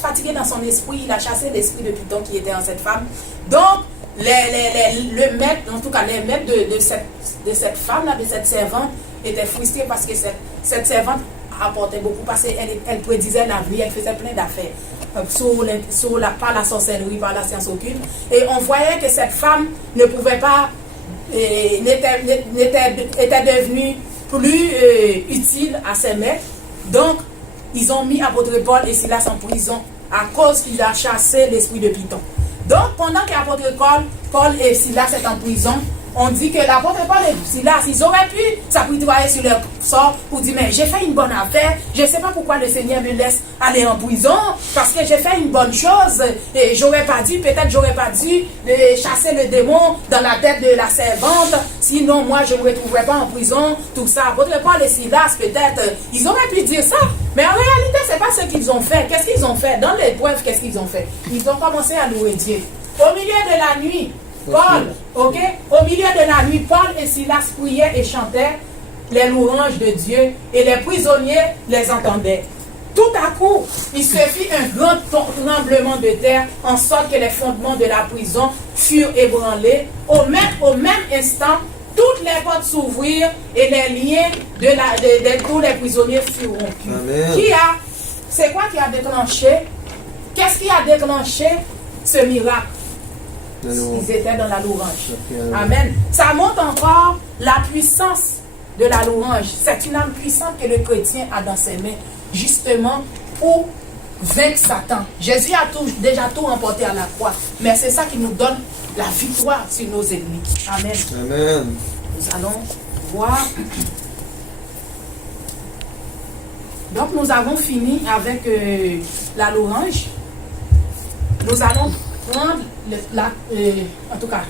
fatigué dans son esprit, il a chassé l'esprit de Python qui était en cette femme. Donc, le maître, en tout cas les maîtres de cette femme-là, de cette servante, étaient frustrés parce que cette servante apportait beaucoup parce qu'elle prédisait l'avenir, elle faisait plein d'affaires par la sorcellerie, par la science occulte. Et on voyait que cette femme ne pouvait pas, était devenue plus utile à ses maîtres. Donc, ils ont mis apôtre Paul et Silas en prison à cause qu'il a chassé l'esprit de Python. Donc, pendant qu'apôtre Paul et Silas sont en prison, on dit que l'apôtre Paul et Silas, ils auraient pu s'apitoyer sur leur sort pour dire, mais j'ai fait une bonne affaire, je ne sais pas pourquoi le Seigneur me laisse aller en prison, parce que j'ai fait une bonne chose, et peut-être j'aurais pas dû chasser le démon dans la tête de la servante, sinon moi je ne me retrouverais pas en prison, tout ça. Apôtre Paul et Silas, peut-être, ils auraient pu dire ça, mais en réalité, ce n'est pas ce qu'ils ont fait. Qu'est-ce qu'ils ont fait? Dans l'épreuve, qu'est-ce qu'ils ont fait? Ils ont commencé à louer Dieu. Au milieu de la nuit, au milieu de la nuit, Paul et Silas priaient et chantaient les louanges de Dieu et les prisonniers les entendaient. Tout à coup, il se fit un grand tremblement de terre en sorte que les fondements de la prison furent ébranlés. Au même instant, toutes les portes s'ouvrirent et les liens de tous les prisonniers furent rompus. C'est quoi qui a déclenché? Qu'est-ce qui a déclenché ce miracle? Ils étaient dans la louange. Amen. Ça montre encore la puissance de la louange. C'est une âme puissante que le chrétien a dans ses mains, justement pour vaincre Satan. Jésus a déjà tout remporté à la croix, mais c'est ça qui nous donne la victoire sur nos ennemis. Amen. Amen. Nous allons voir. Donc nous avons fini avec la louange. Nous allons prendre en tout cas,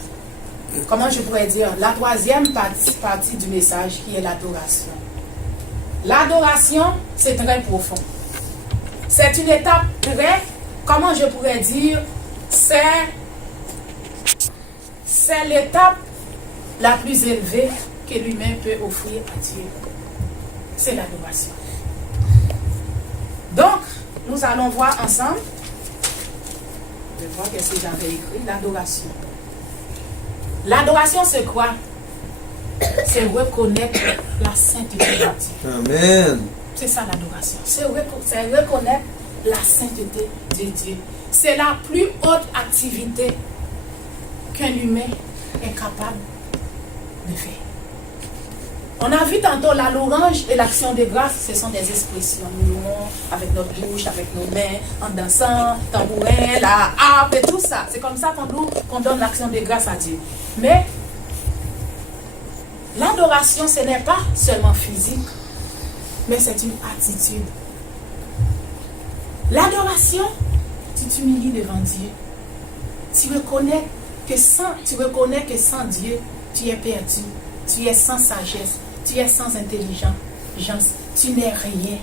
comment je pourrais dire, la troisième partie du message qui est l'adoration. L'adoration, c'est très profond. C'est une étape très, comment je pourrais dire, c'est l'étape la plus élevée que l'humain peut offrir à Dieu. C'est l'adoration. Donc, nous allons voir ensemble. Je vois qu'est-ce que j'avais écrit, l'adoration. L'adoration, c'est quoi? C'est reconnaître la sainteté de Dieu. Amen. C'est ça l'adoration. C'est reconnaître la sainteté de Dieu. C'est la plus haute activité qu'un humain est capable de faire. On a vu tantôt la louange et l'action de grâce, ce sont des expressions. Nous louons avec notre bouche, avec nos mains, en dansant, tambourin, la harpe et tout ça. C'est comme ça qu'on donne l'action de grâce à Dieu. Mais l'adoration, ce n'est pas seulement physique, mais c'est une attitude. L'adoration, tu t'humilies devant Dieu. Tu reconnais que sans Dieu, tu es perdu. Tu es sans sagesse. Tu es sans intelligence. Tu n'es rien.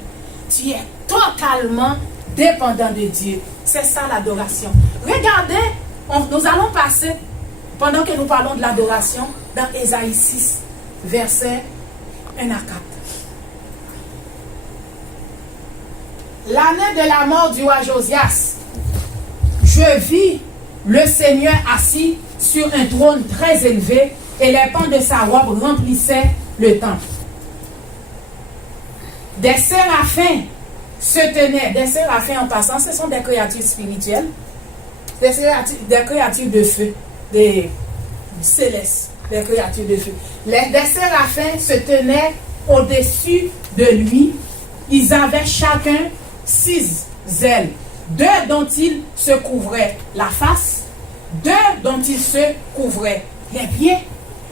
Tu es totalement dépendant de Dieu. C'est ça l'adoration. Regardez, nous allons passer, pendant que nous parlons de l'adoration, dans Ésaïe 6, versets 1 à 4. L'année de la mort du roi Josias, je vis le Seigneur assis sur un trône très élevé et les pans de sa robe remplissaient le temple. Des séraphins se tenaient, des séraphins en passant, ce sont des créatures spirituelles, des créatures de feu, des célestes, des créatures de feu. Des séraphins se tenaient au-dessus de lui. Ils avaient chacun 6 ailes, 2 dont ils se couvraient la face, 2 dont ils se couvraient les pieds,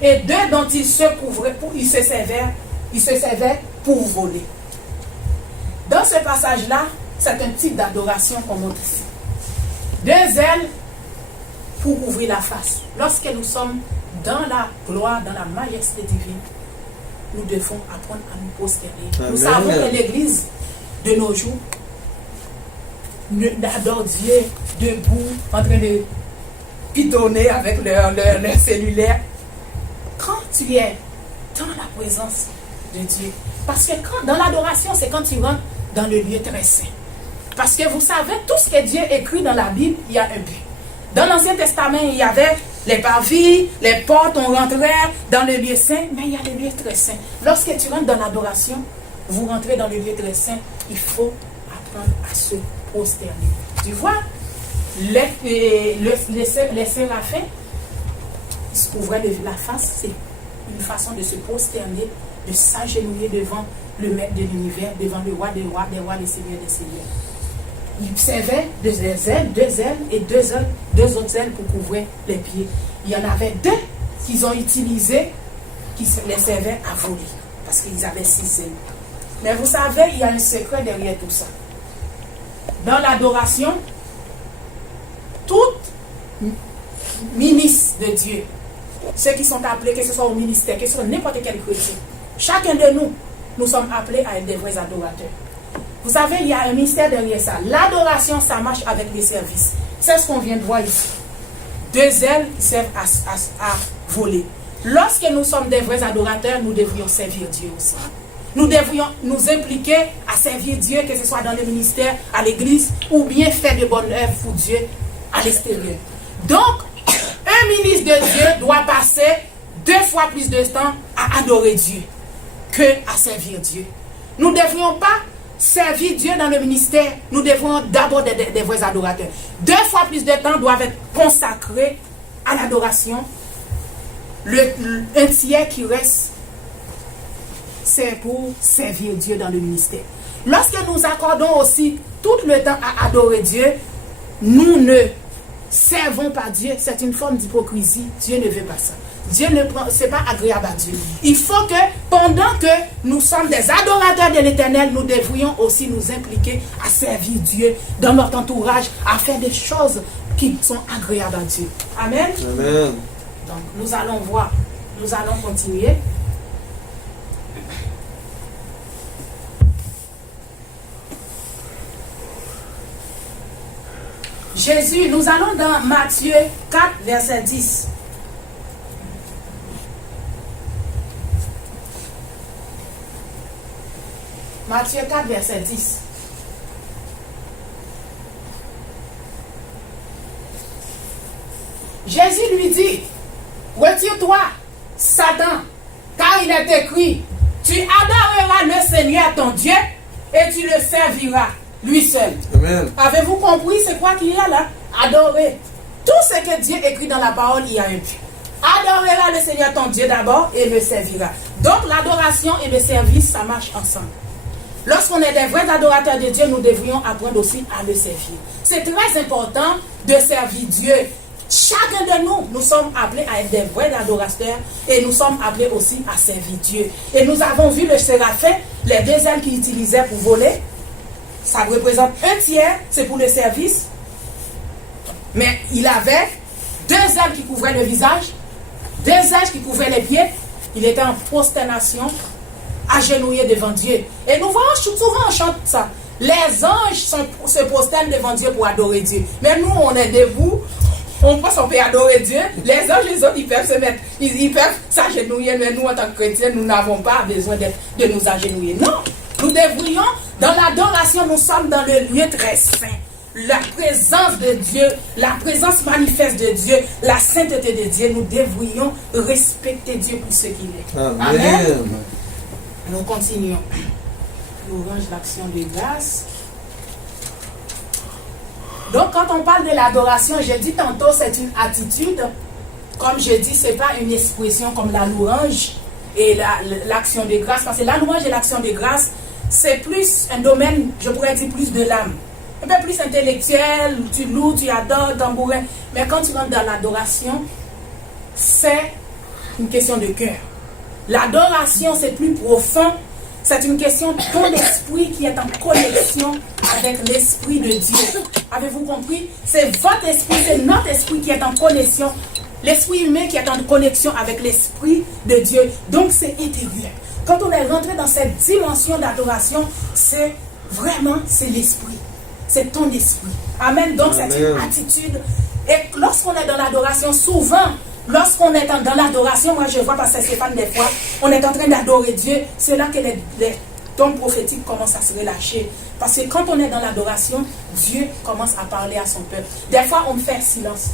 et 2 dont ils se couvraient, ils se servaient pour voler. Dans ce passage-là, c'est un type d'adoration qu'on montre ici. 2 ailes pour couvrir la face. Lorsque nous sommes dans la gloire, dans la majesté divine, nous devons apprendre à nous prosterner. Nous savons que l'Église de nos jours adore Dieu debout, en train de pitonner avec leur cellulaire. Quand tu es dans la présence de Dieu, parce que dans l'adoration, c'est quand tu rentres dans le lieu très saint. Parce que vous savez, tout ce que Dieu écrit dans la Bible, il y a un but. Dans l'Ancien Testament, il y avait les parvis, les portes, on rentrait dans le lieu saint, mais il y a le lieu très saint. Lorsque tu rentres dans l'adoration, vous rentrez dans le lieu très saint, il faut apprendre à se prosterner. Tu vois, les séraphins se couvraient la face, c'est une façon de se prosterner, de s'agenouiller devant le maître de l'univers, devant le roi des rois, le seigneur des seigneurs. Il servait 2 ailes et 2 autres ailes pour couvrir les pieds. Il y en avait 2 qu'ils ont utilisés qui les servaient à voler parce qu'ils avaient 6 ailes. Mais vous savez, il y a un secret derrière tout ça. Dans l'adoration, tout ministre de Dieu, ceux qui sont appelés, que ce soit au ministère, que ce soit n'importe quel chrétien, chacun de nous sommes appelés à être des vrais adorateurs. Vous savez, il y a un mystère derrière ça. L'adoration, ça marche avec les services. C'est ce qu'on vient de voir ici. 2 ailes qui servent à voler. Lorsque nous sommes des vrais adorateurs, nous devrions servir Dieu aussi. Nous devrions nous impliquer à servir Dieu, que ce soit dans le ministère, à l'église, ou bien faire de bonnes œuvres pour Dieu à l'extérieur. Donc, un ministre de Dieu doit passer 2 fois plus de temps à adorer Dieu que à servir Dieu. Nous ne devrions pas servir Dieu dans le ministère. Nous devons d'abord être des vrais adorateurs. 2 fois plus de temps doivent être consacrés à l'adoration. Un tiers qui reste, c'est pour servir Dieu dans le ministère. Lorsque nous accordons aussi tout le temps à adorer Dieu, nous ne servons pas Dieu. C'est une forme d'hypocrisie. Dieu ne veut pas ça. Dieu ne prend, c'est pas agréable à Dieu. Il faut que pendant que nous sommes des adorateurs de l'Éternel, nous devrions aussi nous impliquer à servir Dieu dans notre entourage, à faire des choses qui sont agréables à Dieu. Amen. Amen. Donc nous allons voir, nous allons continuer. Jésus, nous allons dans Matthieu 4, verset 10. Matthieu 4, verset 10. Jésus lui dit, retire-toi, Satan, car il est écrit, tu adoreras le Seigneur ton Dieu et tu le serviras, lui seul. Amen. Avez-vous compris c'est quoi qu'il y a là? Adorer. Tout ce que Dieu écrit dans la parole, il y a un but. Adoreras le Seigneur ton Dieu d'abord et le servira. Donc l'adoration et le service, ça marche ensemble. Lorsqu'on est des vrais adorateurs de Dieu, nous devrions apprendre aussi à le servir. C'est très important de servir Dieu. Chacun de nous sommes appelés à être des vrais adorateurs et nous sommes appelés aussi à servir Dieu. Et nous avons vu le séraphin, les 2 ailes qu'il utilisait pour voler, ça représente un tiers, c'est pour le service. Mais il avait 2 ailes qui couvraient le visage, 2 ailes qui couvraient les pieds Il était en prosternation, agenouillé devant Dieu. Et nous voyons souvent, on chante ça. Les anges se prosternent devant Dieu pour adorer Dieu. Mais nous, on est debout, on pense qu'on peut adorer Dieu. Les anges, les autres, ils peuvent se mettre, ils peuvent s'agenouiller. Mais nous, en tant que chrétiens, nous n'avons pas besoin de nous agenouiller. Non, nous devrions, dans l'adoration, nous sommes dans le lieu très saint. La présence de Dieu, la présence manifeste de Dieu, la sainteté de Dieu, nous devrions respecter Dieu pour ce qu'il est. Amen. Amen. Nous continuons. Louange, l'action de grâce. Donc, quand on parle de l'adoration, j'ai dit tantôt, c'est une attitude. Comme je dis, ce n'est pas une expression comme la louange et l'action de grâce. Parce que la louange et l'action de grâce, c'est plus un domaine, je pourrais dire, plus de l'âme. Un peu plus intellectuel, tu loues, tu adores, tambourin. Mais quand tu rentres dans l'adoration, c'est une question de cœur. L'adoration, c'est plus profond. C'est une question de ton esprit qui est en connexion avec l'esprit de Dieu. Avez-vous compris? C'est votre esprit, c'est notre esprit qui est en connexion. L'esprit humain qui est en connexion avec l'esprit de Dieu. Donc c'est intérieur. Quand on est rentré dans cette dimension d'adoration, c'est l'esprit. C'est ton esprit. Amen. Donc c'est une attitude. Et lorsqu'on est dans l'adoration, souvent, lorsqu'on est dans l'adoration, moi je vois Pasteur Stéphane des fois, on est en train d'adorer Dieu, c'est là que les dons prophétiques commencent à se relâcher. Parce que quand on est dans l'adoration, Dieu commence à parler à son peuple. Des fois, on fait silence.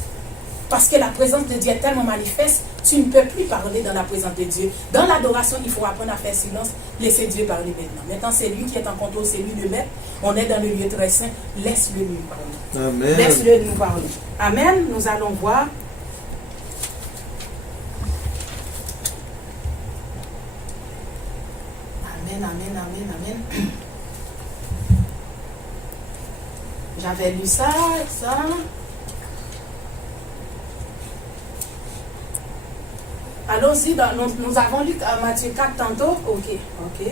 Parce que la présence de Dieu est tellement manifeste, tu ne peux plus parler dans la présence de Dieu. Dans l'adoration, il faut apprendre à faire silence, laisser Dieu parler maintenant. Maintenant, c'est lui qui est en contrôle, c'est lui le maître. On est dans le lieu très saint, laisse-le nous parler. Amen. Laisse-le nous parler. Amen. Nous allons voir. Amen, amen, amen, amen. J'avais lu ça. Allons-y, nous avons lu Matthieu 4 tantôt. Ok,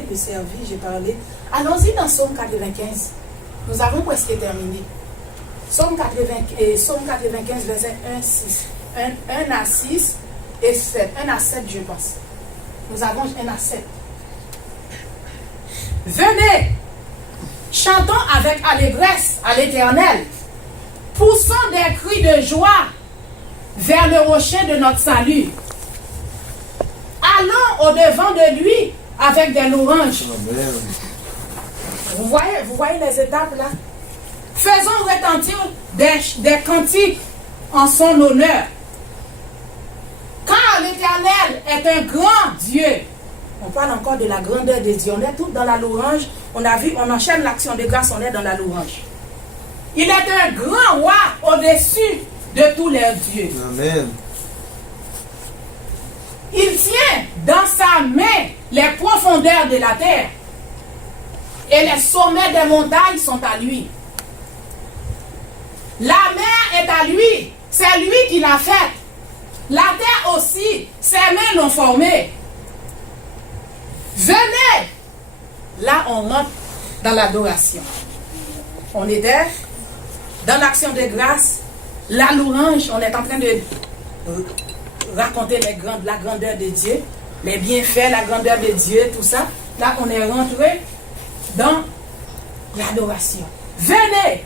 le servi, j'ai parlé. Allons-y dans Psaume 95. Nous avons presque terminé. Psaume 95, verset 1 à 6 et 7. 1 à 7, je pense. Nous avons 1 à 7. Venez, chantons avec allégresse à l'Éternel, poussons des cris de joie vers le rocher de notre salut. Allons au-devant de lui avec des louanges. Amen. Vous voyez les étapes là? Faisons retentir des cantiques en son honneur. Car l'Éternel est un grand Dieu. On parle encore de la grandeur de Dieu. On est tous dans la louange. On a vu, on enchaîne l'action de grâce, on est dans la louange. Il est un grand roi au-dessus de tous les dieux. Amen. Il tient dans sa main les profondeurs de la terre. Et les sommets des montagnes sont à lui. La mer est à lui. C'est lui qui l'a faite. La terre aussi, ses mains l'ont formée. Venez. Là, on rentre dans l'adoration. On était dans l'action de grâce, la louange. On est en train de raconter la grandeur de Dieu, les bienfaits, la grandeur de Dieu, tout ça. Là, on est rentré dans l'adoration. Venez,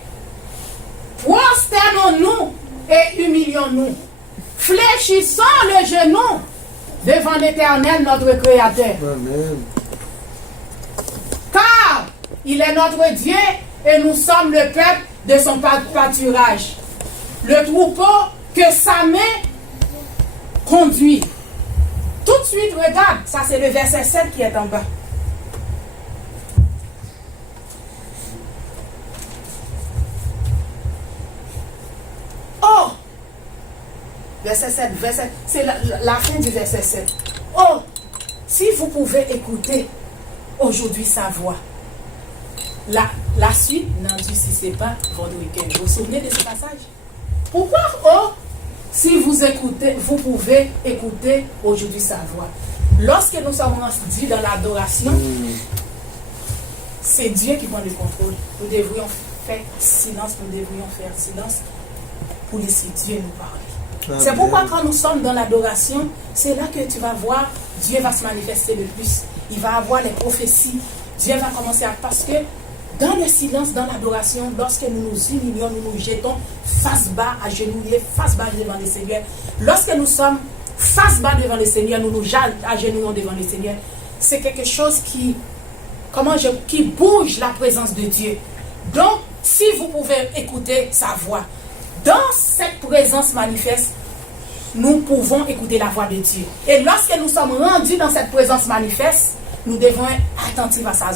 prosternons-nous et humilions-nous. Fléchissons le genou devant l'Éternel, notre Créateur. Amen. Car il est notre Dieu et nous sommes le peuple de son pâturage. Le troupeau que sa main conduit. Tout de suite, regarde, ça c'est le verset 7 qui est en bas. Oh! Verset 7, c'est la fin du verset 7. Oh! Si vous pouvez écouter aujourd'hui sa voix. La suite n'endurcissez pas votre cœur. Vous vous souvenez de ce passage? Pourquoi? Oh! Si vous écoutez, vous pouvez écouter aujourd'hui sa voix. Lorsque nous sommes rendus dans l'adoration, c'est Dieu qui prend le contrôle. Nous devrions faire silence, pour laisser Dieu nous parler. C'est pourquoi quand nous sommes dans l'adoration, c'est là que tu vas voir, Dieu va se manifester le plus. Il va avoir les prophéties. Dieu va commencer à... Parce que dans le silence, dans l'adoration, lorsque nous nous humilions, nous nous jetons face bas, agenouillés, face bas devant le Seigneur. Lorsque nous sommes face bas devant le Seigneur, nous nous agenouillons devant le Seigneur. C'est quelque chose qui bouge la présence de Dieu. Donc, si vous pouvez écouter sa voix, dans cette présence manifeste, nous pouvons écouter la voix de Dieu. Et lorsque nous sommes rendus dans cette présence manifeste, nous devons être attentifs à sa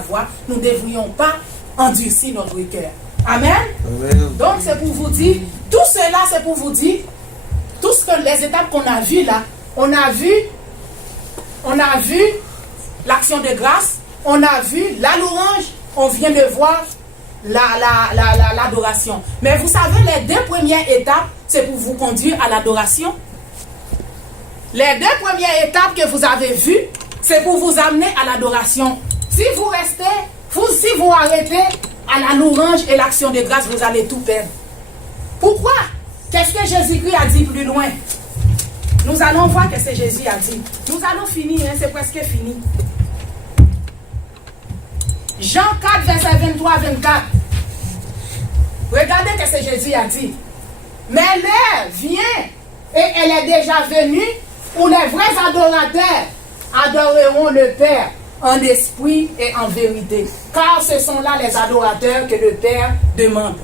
voix. Nous ne devrions pas endurcir notre cœur. Amen. Amen. Donc, c'est pour vous dire, tout cela, c'est pour vous dire, les étapes qu'on a vues là, on a vu l'action de grâce, on a vu la louange, on vient de voir l'adoration. Mais vous savez, les deux premières étapes, c'est pour vous conduire à l'adoration. Les deux premières étapes que vous avez vues, c'est pour vous amener à l'adoration. Si vous arrêtez à la louange et l'action de grâce, vous allez tout perdre. Pourquoi? Qu'est-ce que Jésus-Christ a dit plus loin? Nous allons voir ce que Jésus a dit. Nous allons finir, hein, c'est presque fini. Jean 4, verset 23-24. Regardez ce que Jésus a dit. Mais l'heure vient, et elle est déjà venue, où les vrais adorateurs adoreront le Père en esprit et en vérité. Car ce sont là les adorateurs que le Père demande.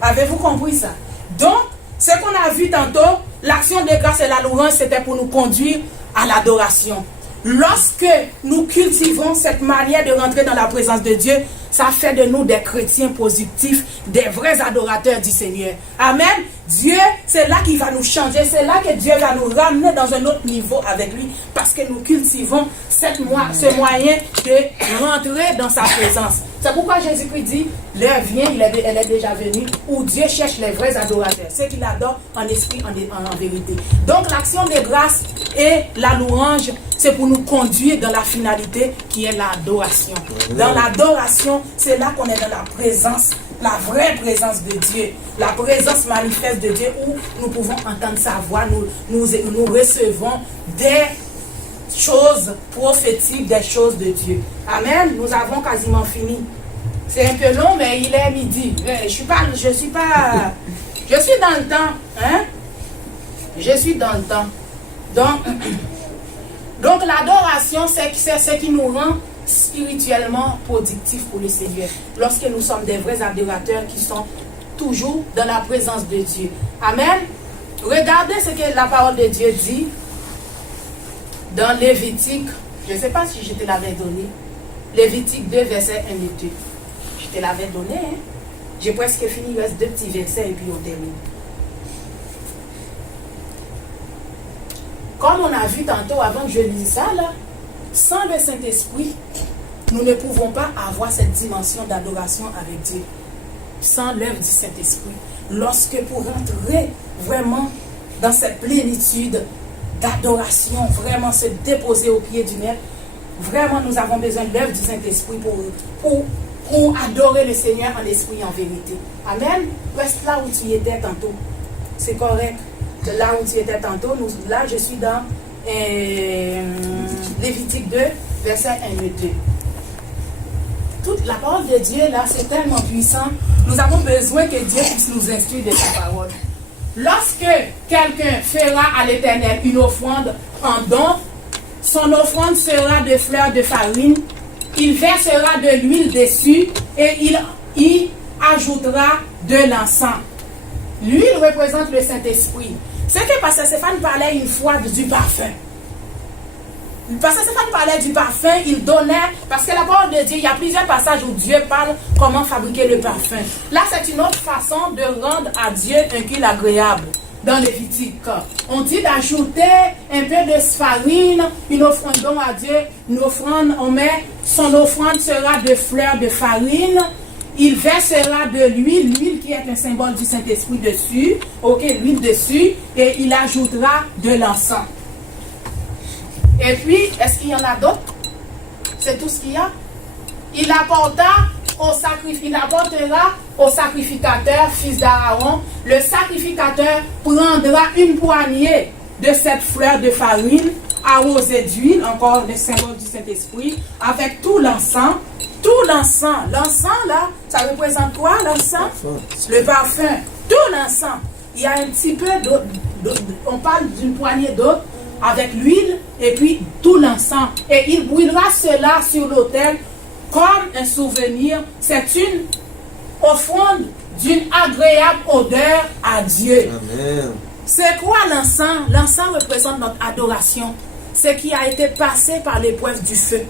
Avez-vous compris ça? Donc, ce qu'on a vu tantôt, l'action de grâce et la louange, c'était pour nous conduire à l'adoration. Lorsque nous cultivons cette manière de rentrer dans la présence de Dieu, ça fait de nous des chrétiens positifs, des vrais adorateurs du Seigneur. Amen. Dieu, c'est là qu'il va nous changer, c'est là que Dieu va nous ramener dans un autre niveau avec lui, parce que nous cultivons ce moyen de rentrer dans sa présence. C'est pourquoi Jésus-Christ dit, l'heure vient, elle est déjà venue, où Dieu cherche les vrais adorateurs, ceux qui l'adorent en esprit, en vérité. Donc l'action de grâce et la louange, c'est pour nous conduire dans la finalité qui est l'adoration. Dans l'adoration, c'est là qu'on est dans la présence, la vraie présence de Dieu, la présence manifeste de Dieu, où nous pouvons entendre sa voix, nous recevons des choses prophétiques, des choses de Dieu. Amen. Nous avons quasiment fini. C'est un peu long, mais il est midi. Je suis dans le temps. Hein? Je suis dans le temps. Donc l'adoration, c'est ce qui nous rend spirituellement productifs pour le Seigneur. Lorsque nous sommes des vrais adorateurs qui sont toujours dans la présence de Dieu. Amen. Regardez ce que la parole de Dieu dit dans Lévitique. Je ne sais pas si je te l'avais donné. Lévitique 2, versets 1 et 2. Je te l'avais donné. Hein? J'ai presque fini. Il reste 2 petits versets et puis on termine. Comme on a vu tantôt avant que je lise ça, là, sans le Saint-Esprit, nous ne pouvons pas avoir cette dimension d'adoration avec Dieu. Sans l'œuvre du Saint-Esprit. Lorsque pour rentrer vraiment dans cette plénitude d'adoration, vraiment se déposer au pied du Maître, vraiment nous avons besoin de l'œuvre du Saint-Esprit pour adorer le Seigneur en esprit et en vérité. Amen. Reste là où tu étais tantôt. C'est correct. Là où tu étais tantôt, là je suis dans Lévitique 2, verset 1 et 2. Toute la parole de Dieu là, c'est tellement puissant. Nous avons besoin que Dieu puisse nous instruire de sa parole. Lorsque quelqu'un fera à l'Éternel une offrande en don, son offrande sera de fleurs de farine, il versera de l'huile dessus et il y ajoutera de l'encens. L'huile représente le Saint-Esprit. C'est que Pasteur Stéphane parlait une fois du parfum. Pasteur Stéphane parlait du parfum, il donnait, parce que la parole de Dieu, il y a plusieurs passages où Dieu parle comment fabriquer le parfum. Là, c'est une autre façon de rendre à Dieu un culte agréable. Dans Lévitique, on dit d'ajouter un peu de farine, une offrande don à Dieu, une offrande, son offrande sera de fleurs de farine. Il versera de l'huile, l'huile qui est un symbole du Saint-Esprit dessus, ok, l'huile dessus, et il ajoutera de l'encens. Et puis, est-ce qu'il y en a d'autres? C'est tout ce qu'il y a. Il apporta il apportera au sacrificateur, fils d'Aaron. Le sacrificateur prendra une poignée de cette fleur de farine arrosée d'huile, encore le symbole du Saint-Esprit, avec tout l'encens. Tout l'encens. L'encens, là, ça représente quoi, l'encens? Le parfum. Tout l'encens. Il y a un petit peu d'eau. On parle d'une poignée d'eau avec l'huile et puis tout l'encens. Et il brûlera cela sur l'autel comme un souvenir. C'est une offrande d'une agréable odeur à Dieu. Amen. C'est quoi l'encens? L'encens représente notre adoration. Ce qui a été passé par l'épreuve du feu.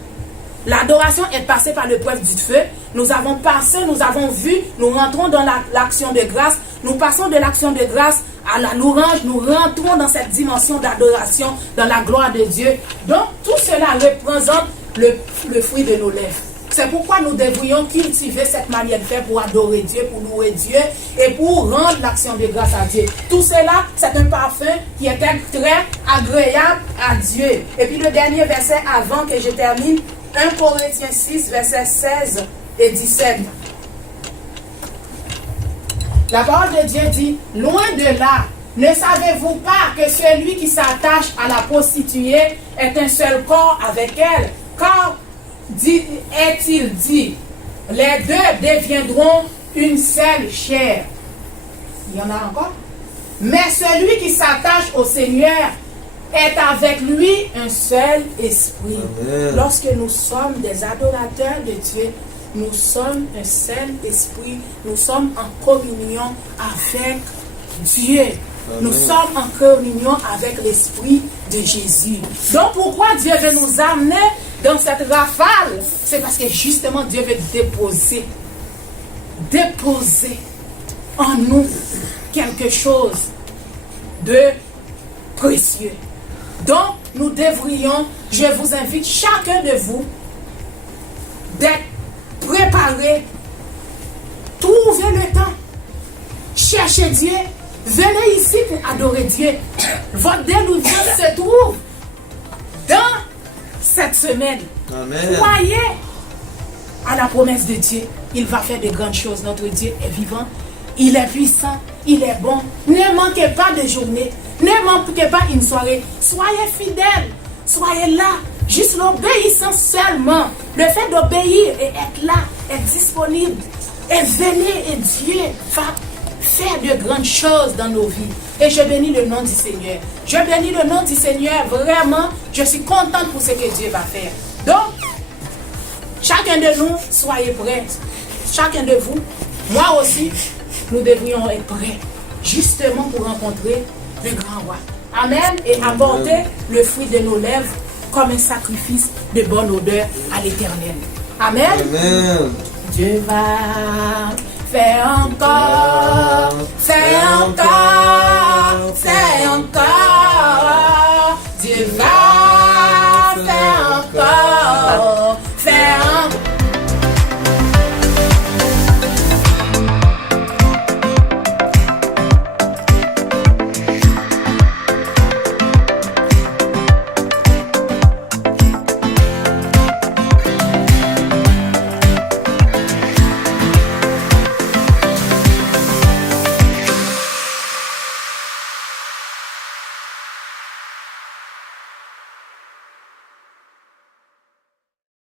L'adoration est passée par l'épreuve du feu. Nous avons passé, nous avons vu, nous rentrons dans l'action de grâce. Nous passons de l'action de grâce à la louange. Nous rentrons dans cette dimension d'adoration, dans la gloire de Dieu. Donc, tout cela représente le fruit de nos lèvres. C'est pourquoi nous devrions cultiver cette manière de faire pour adorer Dieu, pour louer Dieu et pour rendre l'action de grâce à Dieu. Tout cela, c'est un parfum qui est très agréable à Dieu. Et puis le dernier verset avant que je termine, 1 Corinthiens 6, versets 16 et 17. La parole de Dieu dit, loin de là, ne savez-vous pas que celui qui s'attache à la prostituée est un seul corps avec elle? Car est-il dit, les deux deviendront une seule chair. Il y en a encore. Mais celui qui s'attache au Seigneur est avec lui un seul esprit. Amen. Lorsque nous sommes des adorateurs de Dieu, nous sommes un seul esprit. Nous sommes en communion avec Dieu. Amen. Nous sommes en communion avec l'esprit de Jésus. Donc pourquoi Dieu veut nous amener dans cette rafale? C'est parce que justement Dieu veut déposer en nous quelque chose de précieux. Donc nous devrions, je vous invite chacun de vous d'être préparé, trouvez le temps, cherchez Dieu, venez ici pour adorer Dieu. Votre délivrance se trouve dans cette semaine. Amen. Croyez à la promesse de Dieu. Il va faire de grandes choses. Notre Dieu est vivant. Il est puissant. Il est bon. Ne manquez pas de journée. Ne manquez pas une soirée. Soyez fidèles. Soyez là. Juste l'obéissance seulement. Le fait d'obéir et être là, être disponible. Et venez et Dieu va faire de grandes choses dans nos vies. Et je bénis le nom du Seigneur. Je bénis le nom du Seigneur. Vraiment, je suis contente pour ce que Dieu va faire. Donc, chacun de nous, soyez prêts. Chacun de vous, moi aussi, nous devrions être prêts. Justement pour rencontrer le grand roi. Amen. Et apporter le fruit de nos lèvres comme un sacrifice de bonne odeur à l'Éternel. Amen. Amen. Dieu va faire encore